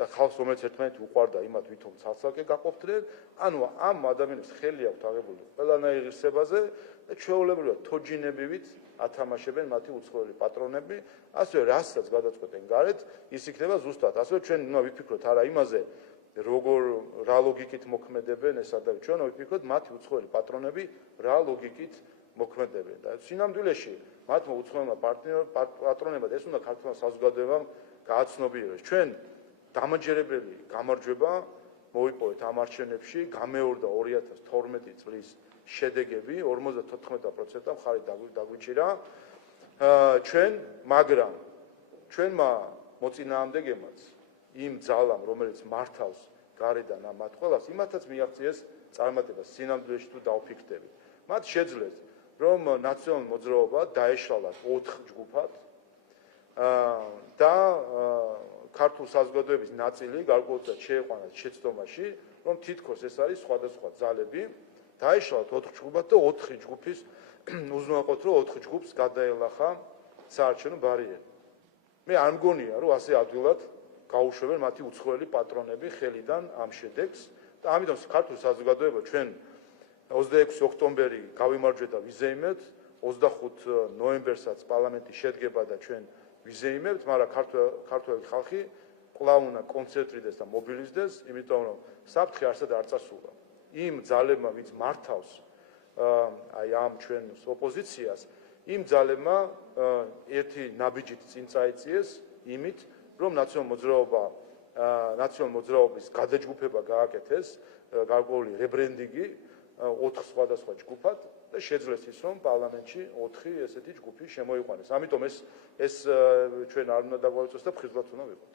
და ხალხს რომელიც ერთმანეთი უყვარდა იმათ ვითომ ცალ-ცალკე გაყოფდნენ ანუ ამ ადამიანებს ხელი აქვთ აღებული ყველანაირ ღირსებაზე და ჩვეულებრივად თოჯინებივით ათამაშებენ მათი უცხოელი პატრონები ასევე რასაც გადაწყვეტენ გარეთ ის იქნება ზუსტად ასევე ჩვენ უნდა ვიფიქროთ არა იმაზე რა ლოგიკით მოქმედებენ ეს ადამიანი ჩვენ ვიფიქროთ მათი უცხოელი პატრონები რა ლოგიკით მოქმედებენ და სინამდვილეში მათმა უცხოელმა პატრონებმა ეს უნდა ქართულმა საზოგადოებამ გააცნობიეროს ჩვენ დამაჯერებელი გამარჯვება მოვიპოვეთ ამ არჩევნებში გამეორდა 2012 წლის შედეგები 54% მხარი დაგვიჭირა მაგრამ ჩვენმა მოწინააღმდეგემაც იმ ძალამ რომელიც მართავს გარედან ამ მათ ყველას იმათაც მიაღწიეს წარმატებას სინამდვილეში თუ დავფიქრდებით მათ შეძლეს რომ ნაციონალურ მოძრაობა დაეშალათ 4 ჯგუფად და ქართულ საზოგადოების ნაწილი გარკვეულწილად შეეყვანათ შეცდომაში რომ თითქოს ეს არის სხვადასხვა ძალები დაეშალათ 4 ჯგუფად და 4 ჯგუფის უზრუნველყოთ რომ 4 ჯგუფს გადაელახა საარჩევნო ბარიერი მე არ მგონია რომ ასე ადვილად გაუშვებენ მათი უცხოელი პატრონები ხელიდან ამ შედეგს და ამიტომ ქართულ საზოგადოება ჩვენ 26 ოქტომბერი გავიმარჯვეთ და ვიზეიმეთ 25 ნოემბერსაც პარლამენტი შედგება და ჩვენ ვიზეიმებთ, მაგრამ ქართველი ხალხი კვლავ უნდა კონცენტრირდეს და მობილიზდეს, იმიტომ რომ საფრთხე არსად არ წასულა. იმ ძალებმა, ვინც მართავს აი ამ ჩვენ ოპოზიციას, იმ ძალებმა ერთი ნაბიჯით წინ წაეწიეს იმით, რომ ნაციონალურ მოძრაობის გადაჯგუფება გააკეთეს, გარკვეული რებრენდინგი 4 სხვადასხვა ჯგუფად და შეძლეს ის, რომ პარლამენტში 4 ესეთი ჯგუფი შემოიყვანეს. ამიტომ ეს ჩვენ არ უნდა დაგვავიწოს და ფხიზლად უნდა ვიყოთ.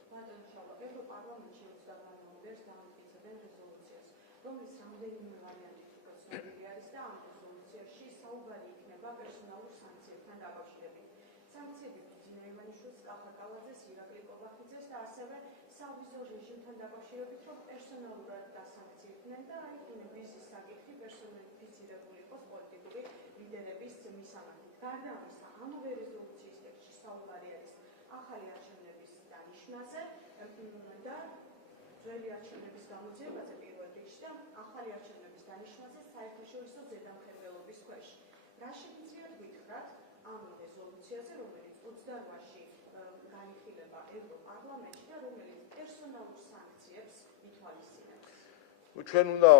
ევროპარლამენტში 29 ნოემბერს დაამტკიცებენ რეზოლუციას, რომლის რამდენიმე ვარიანტი უცნობი არის და ამ რეზოლუციაში საუბარი იქნება პერსონალურ სანქციებთან დაკავშირებით. სანქციები ბიძინა ივანიშვილს, კახაკალაძეს, ირაკლი კობახიძეს და ასევე სავიზო რეჟიმთან დაკავშირებით, რომ პერსონალურად დასანქციებდნენ და აიყენებდეს ის საკითხი პერსონიფიცირებული იყოს პოლიტიკური ლიდერების მისამართით. გარდა ამისა, ამავე რეზოლუციის ტექსტში საუბარი არის ახალი არჩევნების დანიშვნაზე და ძველი არჩევნების გამოძიებაზე პირველ რიგში და ახალი არჩევნების დანიშვნაზე საერთაშორისო ზედამხედველობის ქვეშ. რა შეგიძლიათ გითხრათ ამ რეზოლუციაზე, რომელიც 28-ში განიხილება ევროპარლამენტში და რომელიც პერსონალურ სანქციებს ითვალისწინებს? ჩვენ უნდა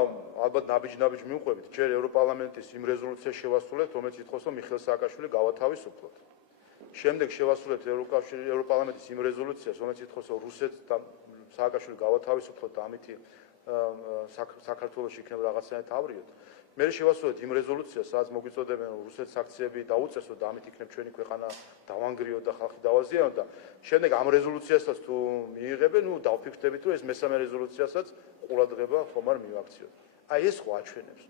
ალბათ ნაბიჯ მივყვებით ჯერ ევროპარლამენტის იმ რეზოლუციას შევასრულებთ, რომელიც ითხოვს, რომ მიხეილ სააკაშვილი გავათავისუფლოთ. შემდეგ შევასრულებთ ევროპარლამენტის იმ რეზოლუციას, რომელიც ითხოვს, რომ რუსეთს და სააკაშვილი გავათავისუფლოთ და ამით საქართველოში იქნება რაღაცნაირად ავრიოთ. მე შევასრულებთ იმ რეზოლუციას, სადაც მოგვიწოდებენ, რომ რუსეთს საქციები დაუწესოთ და ამით იქნებ ჩვენი ქვეყანა დავანგრიოთ და ხალხი დავაზიანოთ და შემდეგ ამ რეზოლუციასაც თუ მიიღებენ, დავფიქრდებით, რომ ეს მესამე რეზოლუციასაც ყურადღება ხომ არ მივაქციოთ. აი ეს ხო აჩვენებს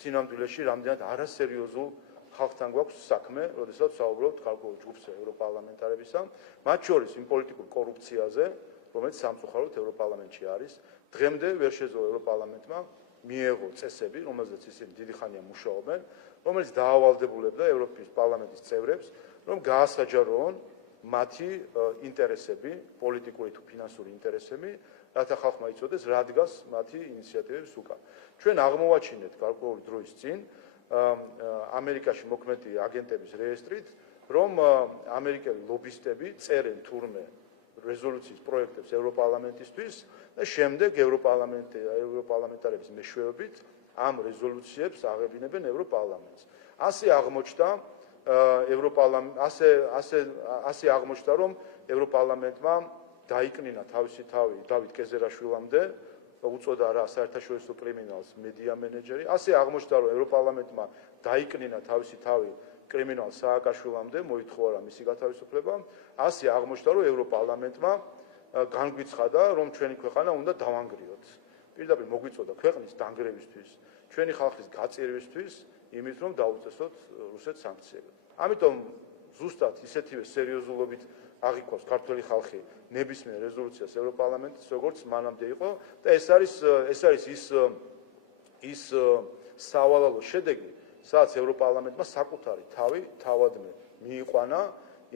სინამდვილეში რამდენად არასერიოზულ ხალხთან გვაქვს საქმე, როდესაც საუბრობთ გარკვეულ ჯგუფზე ევროპარლამენტარებისა, მათ შორის იმ პოლიტიკურ კორუფციაზე, რომელიც სამწუხაროდ ევროპარლამენტში არის. დღემდე ვერ შეძლო ევროპარლამენტმა მიეღო წესები, რომელზეც ისინი დიდი ხანია მუშაობენ, რომელიც დაავალდებულებდა ევროპის პარლამენტის წევრებს, რომ გაასაჯაროონ მათი ინტერესები, პოლიტიკური თუ ფინანსური ინტერესები, რათა ხალხმა იცოდეს, რა დგას მათი ინიციატივების უკან. ჩვენ აღმოვაჩინეთ გარკვეული დროის წინ ამერიკაში მოქმედი აგენტების რეესტრით, რომ ამერიკელი ლობისტები წერენ თურმე რეზოლუციის პროექტებს ევროპარლამენტისთვის და შემდეგ ევროპარლამენტარების მეშვეობით ამ რეზოლუციებს აღებინებენ ევროპარლამენტს. ასე აღმოჩნდა, რომ ევროპარლამენტმა დაიკნინა თავისი თავი დავით კეზერაშვილამდე, უწოდა რა საერთაშორისო კრიმინალს მედია მენეჯერი. ასე აღმოჩნდა, რომ ევროპარლამენტმა დაიკნინა თავისი თავი კრიმინალ სააკაშვილამდე, მოითხოვა რა მისი გათავისუფლება. ასე აღმოჩნდა, რომ ევროპარლამენტმა განგვიცხადა, რომ ჩვენი ქვეყანა უნდა დავანგრიოთ. პირდაპირ მოგვიწოდა ქვეყნის დანგრევისთვის, ჩვენი ხალხის გაწირვისთვის, იმით რომ დაუწესოთ რუსეთს სანქციები. ამიტომ ზუსტად ისეთივე სერიოზულობით აღიქვავს ქართველი ხალხი ნებისმიერ რეზოლუციას ევროპარლამენტის, როგორც მანამდე იყო და ეს არის ის სავალალო შედეგი, სადაც ევროპარლამენტმა საკუთარი თავი თავადმე მიიყვანა,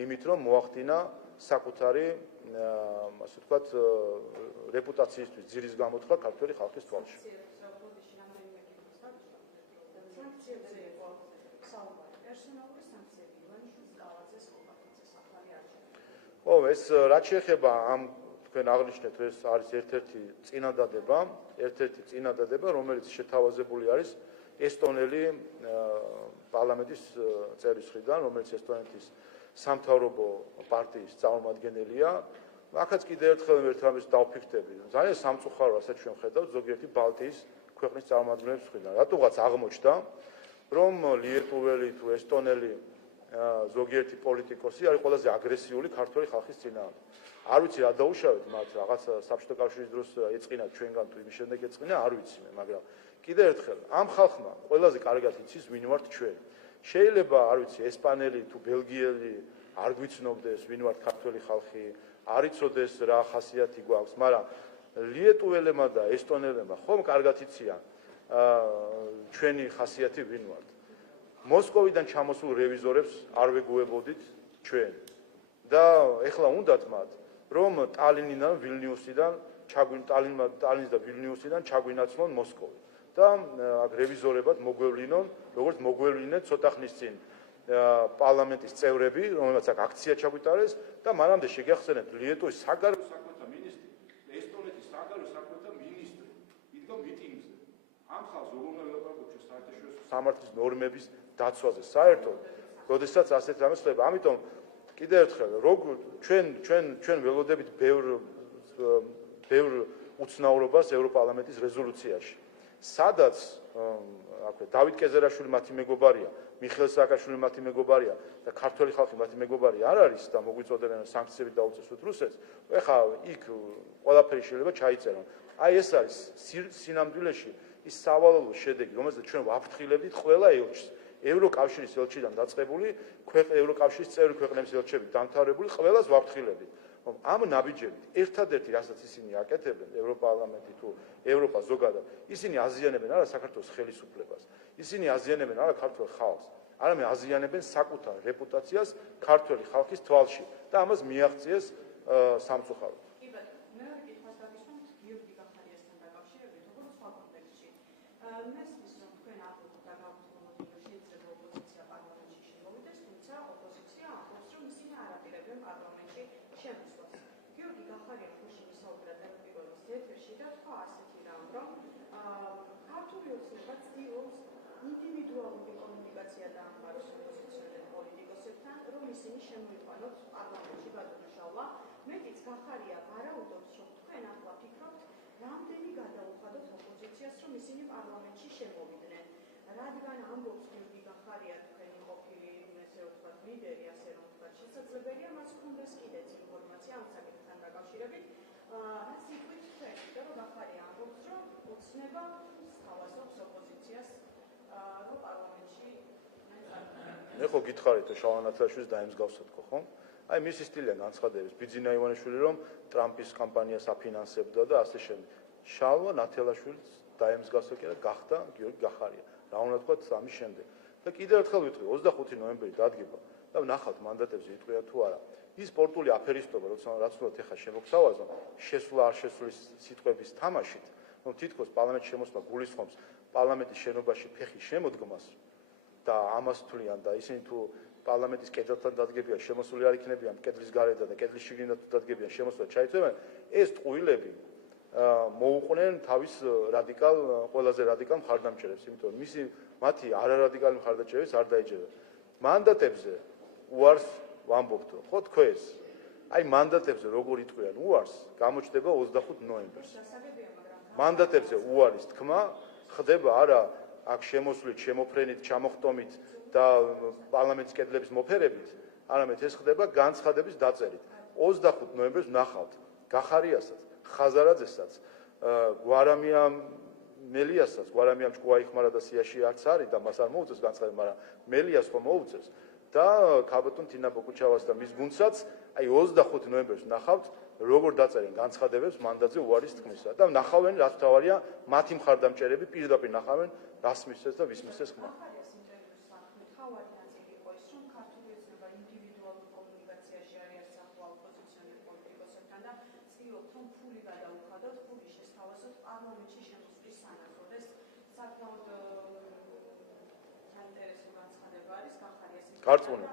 იმით რომ მოახდინა საკუთარი ასე ვთქვათ რეპუტაციისთვის ძირის გამოთქვა ქართველი ხალხის თვალში. სანქციებზე იყო საუბარი, პერსონალური სანქციები ივანიშვილს, კალაძეს, კობახიძეს, ახალი არჩევნები. ო, ეს რაც შეეხება ამ თქვენ აღნიშნეთ, ეს არის ერთ-ერთი წინადადება, რომელიც შეთავაზებული არის ესტონელი პარლამენტის წევრის მხრიდან, რომელიც ესტონეთის სამთავრობო პარტიის წარმომადგენელია. აქაც კიდევ ერთხელ ერთ რამეს დავფიქრდები. ძალიან სამწუხაროა, რასაც ჩვენ ხედავთ ზოგიერთი ბალტიის ქვეყნის წარმომადგენლების მხრიდან. რატოღაც აღმოჩნდა, რომ ლიეტუველი თუ ესტონელი ზოგიერთი პოლიტიკოსი არის ყველაზე აგრესიული ქართველი ხალხის წინააღმდეგ. არ ვიცი რა დაუშავეთ მათ, რაღაც საბჭოთა კავშირის დროს ეწყინათ ჩვენგან თუ იმის შემდეგ ეწყინა, არ ვიცი მე, მაგრამ კიდევ ერთხელ ამ ხალხმა ყველაზე კარგად იცის ვინ ვართ ჩვენ. შეიძლება, არ ვიცი, ესპანელი თუ ბელგიელი არ გვიცნობდეს ვინ ვართ ქართველი ხალხი, არ იცოდეს რა ხასიათი გვაქვს, მაგრამ ლიეტუველებმა და ესტონელებმა ხომ კარგად იციან ჩვენი ხასიათი ვინ ვართ. მოსკოვიდან ჩამოსულ რევიზორებს არ ვეგუებოდით ჩვენ და ეხლა უნდათ მათ, რომ ტალინიდან და ვილნიუსიდან ჩაგვინაცვლონ მოსკოვი და აქ რევიზორებად მოგვევლინონ, როგორც მოგვევლინეთ ცოტა ხნის წინ პარლამენტის წევრები, რომელმაც აქ აქცია ჩაგვიტარეს და მანამდე შეგახსენებთ ლიეტუვის საგარეო საქმეთა მინისტრი, ესტონეთის საგარეო საქმეთა მინისტრი იდგა მიტინგზე. ამ ხალხს როგორ უნდა ველაპარაკოთ ჩვენ საერთაშორისო სამართლის ნორმების დაცვაზე საერთოდ, როდესაც ასეთ რამეს ხდება. ამიტომ კიდევ ერთხელ ჩვენ ველოდებით ბევრ უცნაურობას ევროპარლამენტის რეზოლუციაში. სადაც აქვე დავით კეზერაშვილი მათი მეგობარია, მიხეილ სააკაშვილი მათი მეგობარია და ქართველი ხალხი მათი მეგობარი არ არის და მოგვიწოდებენ სანქციები დაუწესოთ რუსეთს, ეხლა იქ ყველაფერი შეიძლება ჩაიწერონ. აი ეს არის სინამდვილეში ის სავალალო შედეგი, რომელსაც ჩვენ ვაფრთხილებდით ყველა ელჩს, ევროკავშირის ელჩიდან დაწყებული, ევროკავშირის წევრი ქვეყნების ელჩებით დამთავრებული ყველას ვაფრთხილებდით. ამ ნაბიჯებით ერთადერთი რასაც ისინი აკეთებენ ევროპარლამენტი თუ ევროპა ზოგადად, ისინი აზიანებენ არა საქართველოს ხელისუფლებას, ისინი აზიანებენ არა ქართველ ხალხს, არამედ აზიანებენ საკუთარ რეპუტაციას ქართველი ხალხის თვალში და ამას მიაღწიეს სამწუხაროდ. ინდივიდუალური კომუნიკაცია დაამყაროს ოპოზიციონერ პოლიტიკოსებთან, რომ ისინი შემოიყვანოთ პარლამენტში გადმოშალა. მეტიც გახარია ვარაუდობს, რომ თქვენ ახლა ფიქრობთ, რამდენი გადაუხადოთ ოპოზიციას, რომ ისინი პარლამენტში შემოვიდნენ. რადგან ამბობს გიორგი გახარია, თქვენი ყოფილი, ესე ვთქვათ, ლიდერი, ასე რომ ვთქვათ, შესაძლებელია მას ჰქონდეს კიდეც ინფორმაცია ამ საკითხთან დაკავშირებით. რაც იქვით თქვენ, რომ გახარია ამბობს, რომ ოცნება სთავაზობს ოპოზიციას მე ხო გითხარით რომ შალვა ნათელაშვილის დაემსგავსოთ ხო? აი მისი სტილია განცხადების ბიძინა ივანიშვილი რომ ტრამპის კამპანიას აფინანსებდა და ასე შემდეგ. შალვა ნათელაშვილის დაემსგავსა და გახდა გიორგი გახარია. რა უნდა თქვა ამის შემდეგ. და კიდევ ერთხელ ვიტყვი 25 ნოემბერი დადგება და ვნახავთ მანდატებზე იტყვია თუ არა. ის სპორტული აფერისტობა რაც უნდა ეხა შემოგთავაზო, შესვლა არ შესვლის სიტყვების თამაშით, რომ თითქოს პარლამენტში შემოსვლა გულისხმობს პარლამენტის შენობაში ფეხის შემოდგმას და ამას თვლიან და ისინი თუ პარლამენტის კედელთან დადგებიან შემოსული არ იქნებიან კედლის გარედან და კედლის შიგნიდან თუ დადგებიან შემოსვლა ჩაიწევენ ეს ტყუილები მოუყვნენ თავის ყველაზე რადიკალ მხარდამჭერებს იმიტომ რომ მათი არარადიკალი მხარდამჭერებს არ დაეჯერა მანდატებზე უარს ვამბობთ ხო თქვენ აი მანდატებზე როგორ იტყვიან უარს გამოჩნდება 25 ნოემბერს მანდატებზე უარის თქმა ხდება არა აქ შემოსვლით, შემოფრენით, ჩამოხტომით და პარლამენტის კედლების მოფერებით, არამედ ეს ხდება განცხადების დაწერით. 25 ნოემბერს ვნახავთ გახარიასაც, ხაზარაძესაც, გვარამია მელიასაც, გვარამიამ ჭკუა იხმარა და სიაში არც არის და მას არ მოუწევს განცხადება, მაგრამ მელიას ხო მოუწევს და ქალბატონ თინა ბოკუჩავას და მის გუნდსაც აი 25 ნოემბერს ვნახავთ როგორ დაწერენ განცხადებებს მანდატზე უარის თქმისა და ვნახავენ რაც თავარია მათი მხარდამჭერები პირდაპირ ვნახავენ რას მისცეს და ვის მისცეს ხმა.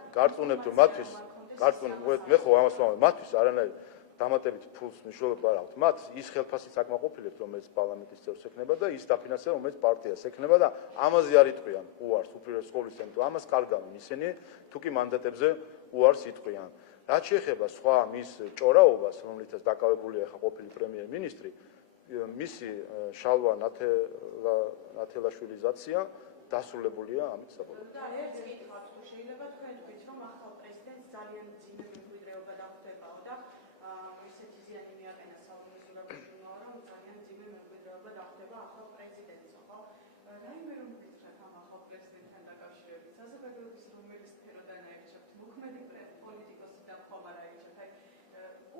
გარწმუნებთ რომ მე ხო ამას ვამბობ მათთვის არანაირ დამატებით ფულს მნიშვნელობა არ აქვს. მათ ის ხელფასიც აკმაყოფილებთ, რომელიც პარლამენტის წევრს ექნება და ის დაფინანსება, რომელიც პარტიას ექნება და ამაზე არ იტყვიან უარს უპირველეს ყოვლისა, იმიტომ ამას კარგავენ ისინი, თუ კი მანდატებზე უარს იტყვიან. რაც შეეხება სხვა მის ჭორაობას, რომლითაც დაკავებულია ახლა ყოფილი პრემიერ-მინისტრი, მისი შალვა ნათელაშვილიზაცია დასრულებულია ამით საბოლოოდ. და ერთ კითხვას თუ შეიძლება თქვენ თქვით, რომ ახალ პრეზიდენტს ძალიან მძიმე მემკვიდრეობა დახვდებაო და ისეთი ზიანი მიაყენა სალომე ზურაბაშვილმა, რომ ძალიან მძიმე მემკვიდრეობა დახვდება ახალ პრეზიდენტს, ხო? რაიმე რომ გითხრათ ამ ახალ პრეზიდენტთან დაკავშირებით, საზოგადოების რომელი სფეროდან აირჩევთ, მოქმედი პოლიტიკოსი და ხომ არ აირჩევთ? აი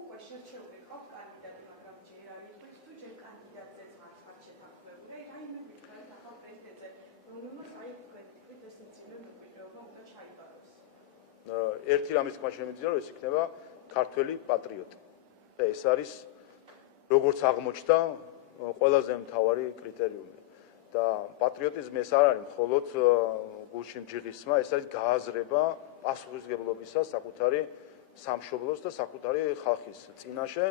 უკვე შერჩეული ყავთ კანდიდატი, მაგრამ ჯერ არ იტყვით თუ ჯერ კანდიდატზეც არ შეთანხმებული. აი რაიმე გითხრათ ახალ პრეზიდენტზე, რომელმაც აი თქვენ თქვით ეს მძიმე მემკვიდრეობა უნდა ჩაიბაროს. ერთი რამის თქმა შემიძლია, რომ ეს იქნება ქართველი პატრიოტი. და ეს არის როგორც აღმოჩნდა ყველაზე მთავარი კრიტერიუმი. და პატრიოტიზმი ეს არ არის მხოლოდ გულში მჯიღისმა, ეს არის გააზრება პასუხისმგებლობისა საკუთარი სამშობლოს და საკუთარი ხალხის წინაშე,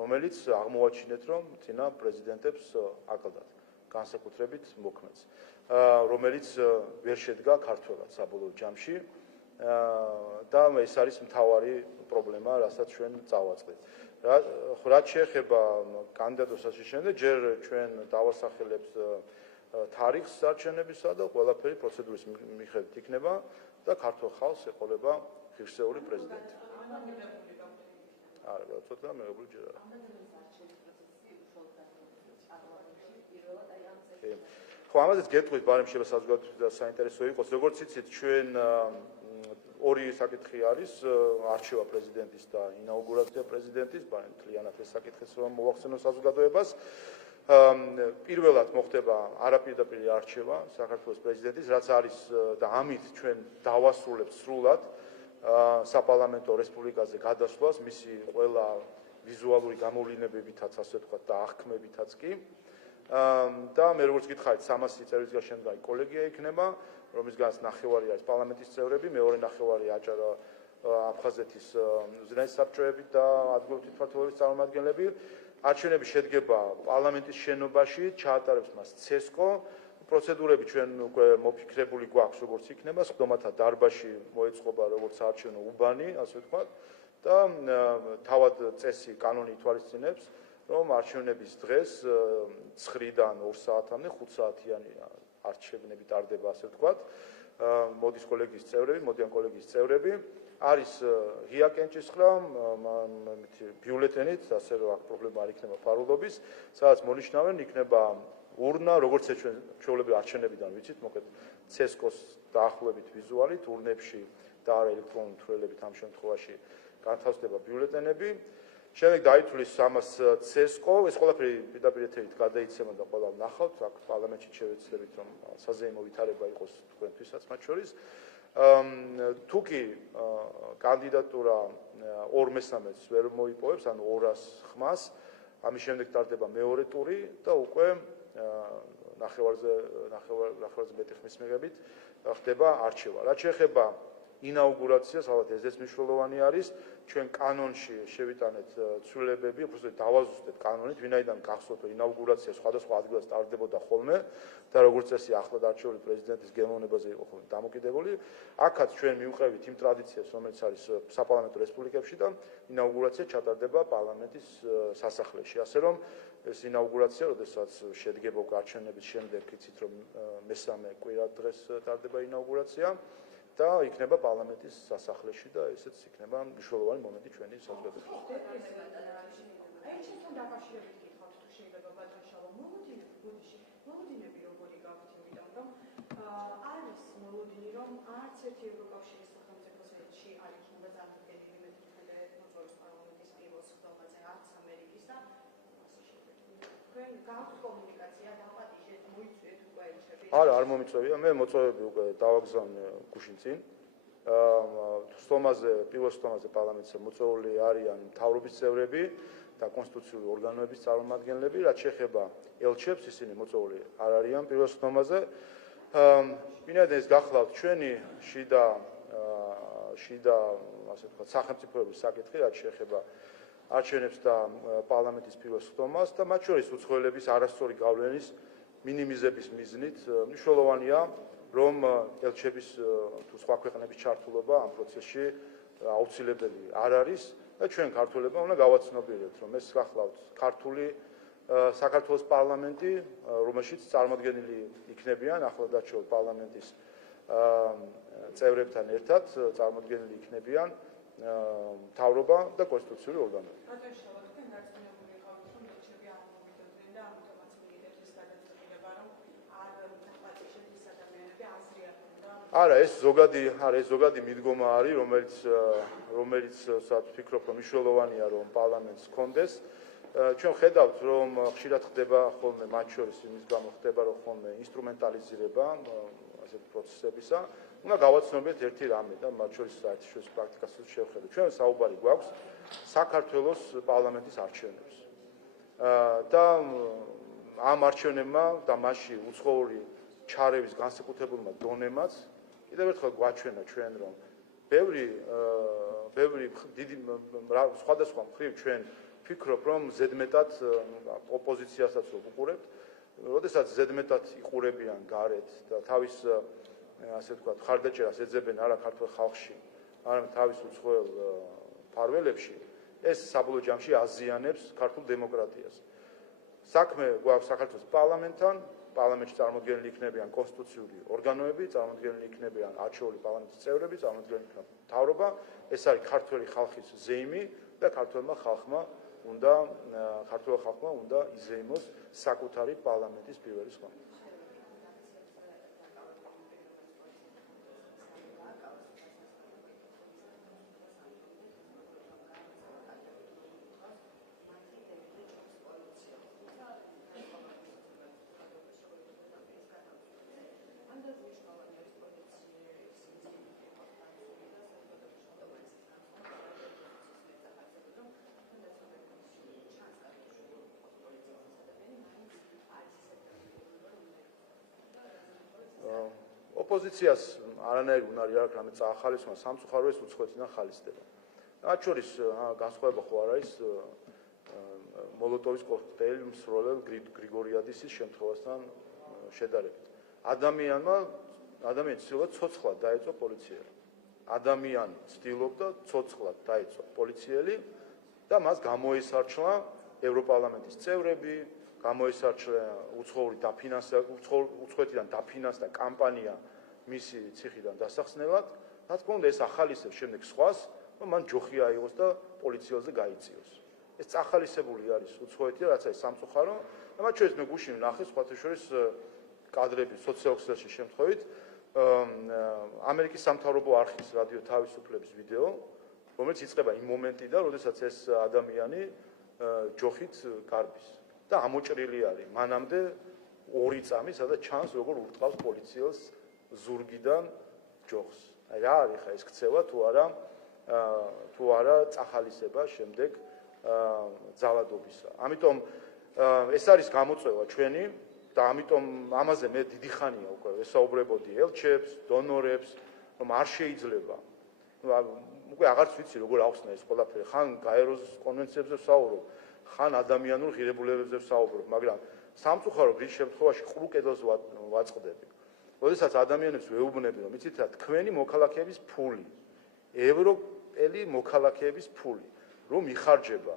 რომელიც აღმოაჩინეთ, რომ წინა პრეზიდენტებს აკლდათ, განსაკუთრებით მოქმედს, რომელიც ვერ შედგა ქართველად საბოლოო ჯამში და ეს არის მთავარი პრობლემა, რასაც ჩვენ წავაწყდით. რაც შეეხება კანდიდატურას ასე შემდეგ, ჯერ ჩვენ დავასახელებთ თარიღს არჩევნებისა და ყველაფერი პროცედურის მიხედვით იქნება და ქართულ ხალხს ეყოლება ღირსეული პრეზიდენტი. არა, ცოტა მეგობრული ჯერ არა. ხო, ამაზეც გეტყვით, ბარემ შეიძლება საზოგადოებრივ და საინტერესო იყოს. როგორც იცით, ჩვენ ორი საკითხი არის, არჩევა პრეზიდენტის და ინაუგურაცია პრეზიდენტის, ბარემ მთლიანად ეს საკითხიც რომ მოვახსენოთ საზოგადოებას. პირველად მოხდება არაპირდაპირი არჩევა საქართველოს პრეზიდენტის, რაც არის და ამით ჩვენ დავასრულებთ სრულად საპარლამენტო რესპუბლიკაზე გადასვლას, მისი ყველა ვიზუალური გამოვლინებებითაც, ასე ვთქვათ, და აღქმებითაც კი. და მე როგორც გითხარით, 300 წევრით გაშენდა კოლეგია იქნება, რომლისგანაც ნახევარი არის პარლამენტის წევრები, მეორე ნახევარი აჭარა აფხაზეთის უზენაესი საბჭოები და ადგილობრივი თვითმმართველობის წარმომადგენლები. არჩევნები შედგება პარლამენტის შენობაში, ჩაატარებს მას ცესკო. პროცედურები ჩვენ უკვე მოფიქრებული გვაქვს, როგორც იქნება, სხდომათა დარბაზში მოეწყობა როგორც არჩევნო უბანი, ასე ვთქვათ, და თავად წესი კანონი ითვალისწინებს, რომ არჩევნების დღეს 9-დან 2 საათამდე 5 საათიანი არჩევნები ტარდება, ასე ვთქვათ. მოდის კოლეგიის წევრები, მოდიან კოლეგიის წევრები. არის ღია კენჭისყრა, ბიულეტენით, ასე რომ აქ პრობლემა არ იქნება ფარულობის, სადაც მონიშნავენ, იქნება ურნა, როგორც ჩვენ ჩვეულებრივ არჩევნებიდან ვიცით, მოკლედ ცესკოს დაახლოებით ვიზუალით, ურნებში და არა ელექტრონული თვრელებით ამ შემთხვევაში განთავსდება ბიულეტენები. შემდეგ დაითვლის ამას ცესკო, ეს ყველაფერი პირდაპირ ეთერით გადაიცემა და ყველა ნახავთ, აქ პარლამენტში შევეცდებით, რომ საზეიმო ვითარება იყოს თქვენთვისაც მათ შორის. თუ კი კანდიდატურა 2/3-ს ვერ მოიპოვებს, ანუ 200 ხმას, ამის შემდეგ ტარდება მეორე ტური და უკვე ნახევარზე მეტი ხმის მიღებით ხდება არჩევა. რაც შეეხება ინაუგურაციას, ალბათ ესეც მნიშვნელოვანი არის, ჩვენ კანონში შევიტანეთ ცვლილებები, უბრალოდ დავაზუსტეთ კანონით, ვინაიდან გახსოვთ, რომ ინაუგურაცია სხვადასხვა ადგილას ტარდებოდა ხოლმე და როგორც წესი ახლად არჩეული პრეზიდენტის გემოვნებაზე იყო ხოლმე დამოკიდებული. აქაც ჩვენ მივყევით იმ ტრადიციას, რომელიც არის საპარლამენტო რესპუბლიკებში და ინაუგურაცია ჩატარდება პარლამენტის სასახლეში. ასე რომ ეს ინაუგურაცია, როდესაც შედგება არჩევნების შემდეგ, იცით რომ მესამე კვირა დღეს ტარდება ინაუგურაცია და იქნება პარლამენტის სასახლეში და ესეც იქნება მნიშვნელოვანი მომენტი ჩვენი საზოგადოებისთვის. აი, ჩვენთან დაკავშირებით გითხავთ, თუ შეიძლება ბატონშალო, მოლოდინები როგორი გაქვთ, იმიტომ რომ არის მოლოდინი, რომ არც ერთი ევროკავშირის სახელმწიფოს ელჩი არ იქნება წარმოდგენილი მე-15 მოწვევის პარლამენტის პირველ სხდომაზე, არც ამერიკის და ასე შემდეგ. თქვენ გაქვთ კომუნიკაცია, დაპატიჟეთ, მოიწვიეთ უკვე ელჩები? არა, არ მომიწევია, მე მოწვევები უკვე დავაგზავნე გუშინ წინ. პირველ სხდომაზე პარლამენტზე მოწვეული არიან მთავრობის წევრები და კონსტიტუციური ორგანოების წარმომადგენლები, რაც შეეხება ელჩებს, ისინი მოწვეული არ არიან პირველ სხდომაზე. ვინაიდან ეს გახლავთ ჩვენი შიდა ასე ვთქვათ, სახელმწიფოების საკითხი, რაც შეეხება არჩევნებს და პარლამენტის პირველ სხდომას და მათ შორის უცხოელების არასწორი გავლენის მინიმიზების მიზნით მნიშვნელოვანია, რომ ელჩების თუ სხვა ქვეყნების ჩართულობა ამ პროცესში აუცილებელი არ არის და ჩვენ ქართველებმა უნდა გავაცნობიეროთ, რომ ეს გახლავთ ქართული საქართველოს პარლამენტი, რომელშიც წარმოდგენილი იქნებიან ახლად არჩეულ პარლამენტის წევრებთან ერთად წარმოდგენილი იქნებიან მთავრობა და კონსტიტუციური ორგანოები. არა, ეს ზოგადი მიდგომა არის, რომელიც ვფიქრობ, რომ მნიშვნელოვანია, რომ პარლამენტს ჰქონდეს. ჩვენ ხედავთ, რომ ხშირად ხდება ხოლმე მათ შორის იმის გამო ხდება, რომ ხოლმე ინსტრუმენტალიზირება ასეთი პროცესებისა. უნდა გავაცნობიეთ ერთი რამე და მათ შორის საერთაშორისო პრაქტიკასაც შევხედოთ. ჩვენ საუბარი გვაქვს საქართველოს პარლამენტის არჩევნებს. და ამ არჩევნებმა და მასში უცხოური ჩარევის განსაკუთრებულმა დონემაც კიდევ ერთხელ გვაჩვენა ჩვენ რომ ბევრი დიდი სხვადასხვა მხრივ ჩვენ ვფიქრობ რომ ზედმეტად ოპოზიციასაც რომ უყურებთ, როდესაც ზედმეტად იყურებიან გარეთ და თავის ასე ვთქვათ ხარდაჭერას ეძებენ არა ქართულ ხალხში, არამედ თავის უცხოელ მფარველებში, ეს საბოლოო ჯამში აზიანებს ქართულ დემოკრატიას. საქმე გვაქვს საქართველოს პარლამენტთან, პარლამენტში წარმოდგენილი იქნებიან კონსტიტუციური ორგანოები, წარმოდგენილი იქნებიან არჩეული პარლამენტის წევრები, წარმოდგენილი იქნება მთავრობა, ეს არის ქართველი ხალხის ზეიმი და ქართველმა ხალხმა უნდა იზეიმოს საკუთარი პარლამენტის პირველი სხვა. ოპოზიციას არანაირი უნარი არ აქვს რამე წაახალისონ სამწუხაროა ეს უცხოეთიდან ხალისდება. მათ შორის განსხვავება ხო არ არის მოლოტოვის კოქტეილ მსროლელ გრიგორიადისის შემთხვევასთან შედარებით. ადამიანი ცდილობდა ცოცხლად დაეწო პოლიციელი. ადამიანი ცდილობდა ცოცხლად დაეწო პოლიციელი და მას გამოესარჩლა ევროპარლამენტის წევრები, გამოესარჩლა უცხოეთიდან დაფინანსდა კამპანია მისი ციხიდან დასახსნელად, რა თქმა უნდა ეს ახალისებს შემდეგ სხვას, რომ მან ჯოხი აიღოს და პოლიციელზე გაიწიოს. ეს წახალისებული არის უცხოეთი, რაც არის სამწუხარო, და მათ შორის მე გუშინ ვნახე სხვათა შორის კადრები სოციალურ შემთხვევით ამერიკის სამთავრობო არქივის რადიო თავისუფლების ვიდეო, რომელიც იწყება იმ მომენტიდან, როდესაც ეს ადამიანი ჯოხით გარბის და ამოჭრილი არის მანამდე 2 წამი, სადაც ჩანს როგორ ურტყავს პოლიციელს ზურგიდან ჯოხს. აი რა არის ხა ეს ქცევა თუ არა წახალისება შემდეგ ძალადობისა. ამიტომ ეს არის გამოწვევა ჩვენი და ამიტომ ამაზე მე დიდი ხანია უკვე ვესაუბრებოდი ელჩებს, დონორებს, რომ არ შეიძლება. უკვე აღარც ვიცი როგორ ახსნა ეს ყველაფერი. ხან გაეროს კონვენციებზე ვსაუბრობ, ხან ადამიანურ ღირებულებებზე ვსაუბრობ, მაგრამ სამწუხაროდ ის შემთხვევაში ყრუ კედელს ვაწყდები. როდესაც ადამიანებს ვეუბნები, რომ იცით რა, თქვენი მოქალაქეების ფული, ევროპელი მოქალაქეების ფული, რომ იხარჯება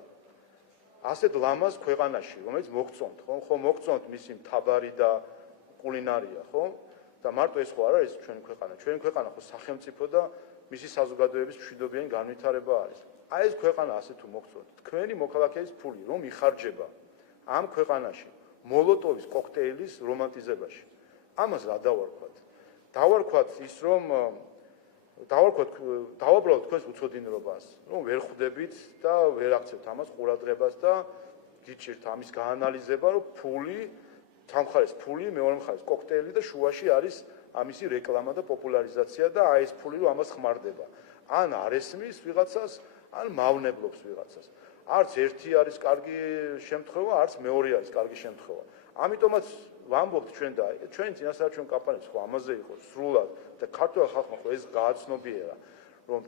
ასეთ ლამაზ ქვეყანაში, რომელიც მოგწონთ, ხო მოგწონთ მისი მთავარი და კულინარია, ხო? და მარტო ეს ხო არ არის ჩვენი ქვეყანა. ჩვენი ქვეყანა ხო სახელმწიფო და მისი საზოგადოების მშვიდობიანი განვითარება არის. აი ეს ქვეყანა ასე თუ მოგწონთ, თქვენი მოქალაქეების ფული, რომ იხარჯება ამ ქვეყანაში მოლოტოვის კოქტეილის რომანტიზებაში. ამას რა დავარქვათ? დავარქვათ ის, რომ დავაბრალოთ თქვენს უცოდინრობას, რომ ვერ ხვდებით და ვერ აქცევთ ამას ყურადღებას და გიჭირთ ამის გაანალიზება, რომ ფული, სამხარეს ფული, მეორე მხარეს კოქტეილი და შუაში არის ამისი რეკლამა და პოპულარიზაცია და აი ეს ფული რომ ამას ხმარდება. ან არ ესმის ვიღაცას, ან მავნებლობს ვიღაცას. არც ერთი არის კარგი შემთხვევა, არც მეორე არის კარგი შემთხვევა. ამიტომაც ვამბობთ ჩვენ და ჩვენი წინასაარჩევნო კამპანიაც ხო ამაზე იყო სრულად და ქართულ ხალხმა ხო ეს გააცნობიერა, რომ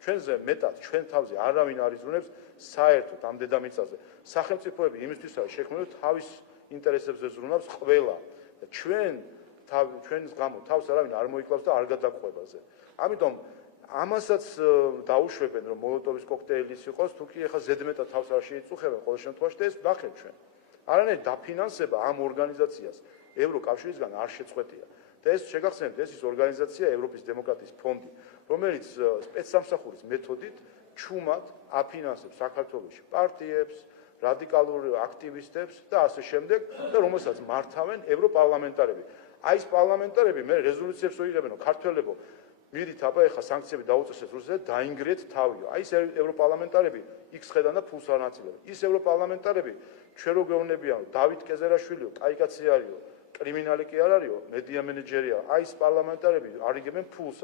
ჩვენზე მეტად ჩვენ თავზე არავინ არ იზრუნებს საერთოდ ამ დედამიწაზე. სახელმწიფოები იმისთვის არის შექმნილი, თავის ინტერესებზე ზრუნავს ყველა და ჩვენს გამო თავს არავინ არ მოიკლავს და არ გადაყვებაზე. ამიტომ ამასაც დაუშვებენ, რომ მოლოტოვის კოქტეილის იყოს, თუ კი ეხლა ზედმეტად თავს არ შეიწუხებენ ყოველ შემთხვევაში და ეს ვნახეთ ჩვენ. არანაირი დაფინანსება ამ ორგანიზაციას ევროკავშირისგან არ შეწყვეტია. და ეს შეგახსენებთ, ეს ის ორგანიზაცია ევროპის დემოკრატიის ფონდი, რომელიც სპეცსამსახურის მეთოდით ჩუმად აფინანსებს საქართველოში პარტიებს, რადიკალურ აქტივისტებს და ასე შემდეგ და რომელსაც მართავენ ევროპარლამენტარები. აი ეს პარლამენტარები მე რეზოლუციებს ვიღებენ, რომ ქართველებო მიდით აბა ეხა სანქციები დაუწესეთ რუსეთს, დაინგრეთ თავიო. აი ეს ევროპარლამენტარები იქ ხედან და ფულს არ ნაწილებენ. ის ევროპარლამენტარები ჩვენ რო გეუბნებიან, რომ დავით კეზერაშვილიო, კაი კაცი არისო, კრიმინალი კი არ არისო, მედია მენეჯერია. აი ეს პარლამენტარები არ იგებენ ფულს.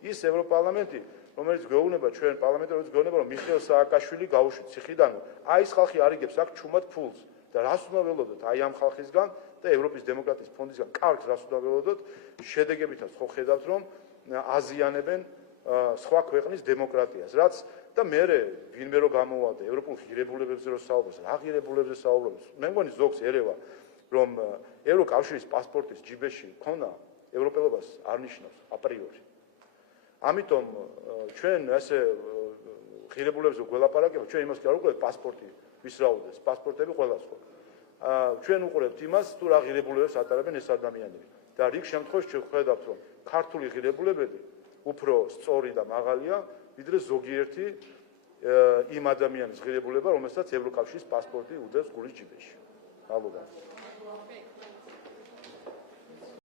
ის ევროპარლამენტი, რომელიც გეუბნება ჩვენ პარლამენტარებს გეუბნება, რომ მიხეილ სააკაშვილი გაუშვით ციხიდან, აი ეს ხალხი არ იგებს აქ ჩუმად ფულს. და რას უნდა ველოდოთ აი ამ ხალხისგან და ევროპის დემოკრატიის ფონდისგან კარგს რას უნდა ველოდოთ შედეგებითაც ხო ხედავთ რომ აზიანებენ სხვა ქვეყნის დემოკრატიას რაც და მე ვინმე რო გამოვალდა ევროპულ ღირებულებებზე რო საუბრობს რა ღირებულებებზე საუბრობს მე მგონი ზოგს ერევა რომ ევროკავშირის პასპორტის ჯიბეში ქონა ევროპელობას არ ნიშნავს აპრიორი ამიტომ ჩვენ ასე ღირებულებებზე გველაპარაკებთ ჩვენ იმას კი არ ვუყურებთ პასპორტი ვის რაუდეს პასპორტები ყველას ხო ჩვენ უყურებთ იმას თუ რა ღირებულებებს ატარებენ ეს ადამიანები და რიგ შემთხვევაში შეხედავთ რომ ქართული ღირებულებები უფრო სწორი და მაღალია ვიდრე ზოგიერთი იმ ადამიანის ღირებულება რომელსაც ევროკავშირის პასპორტი უდევს გულის ჯიბეში. ალბათ.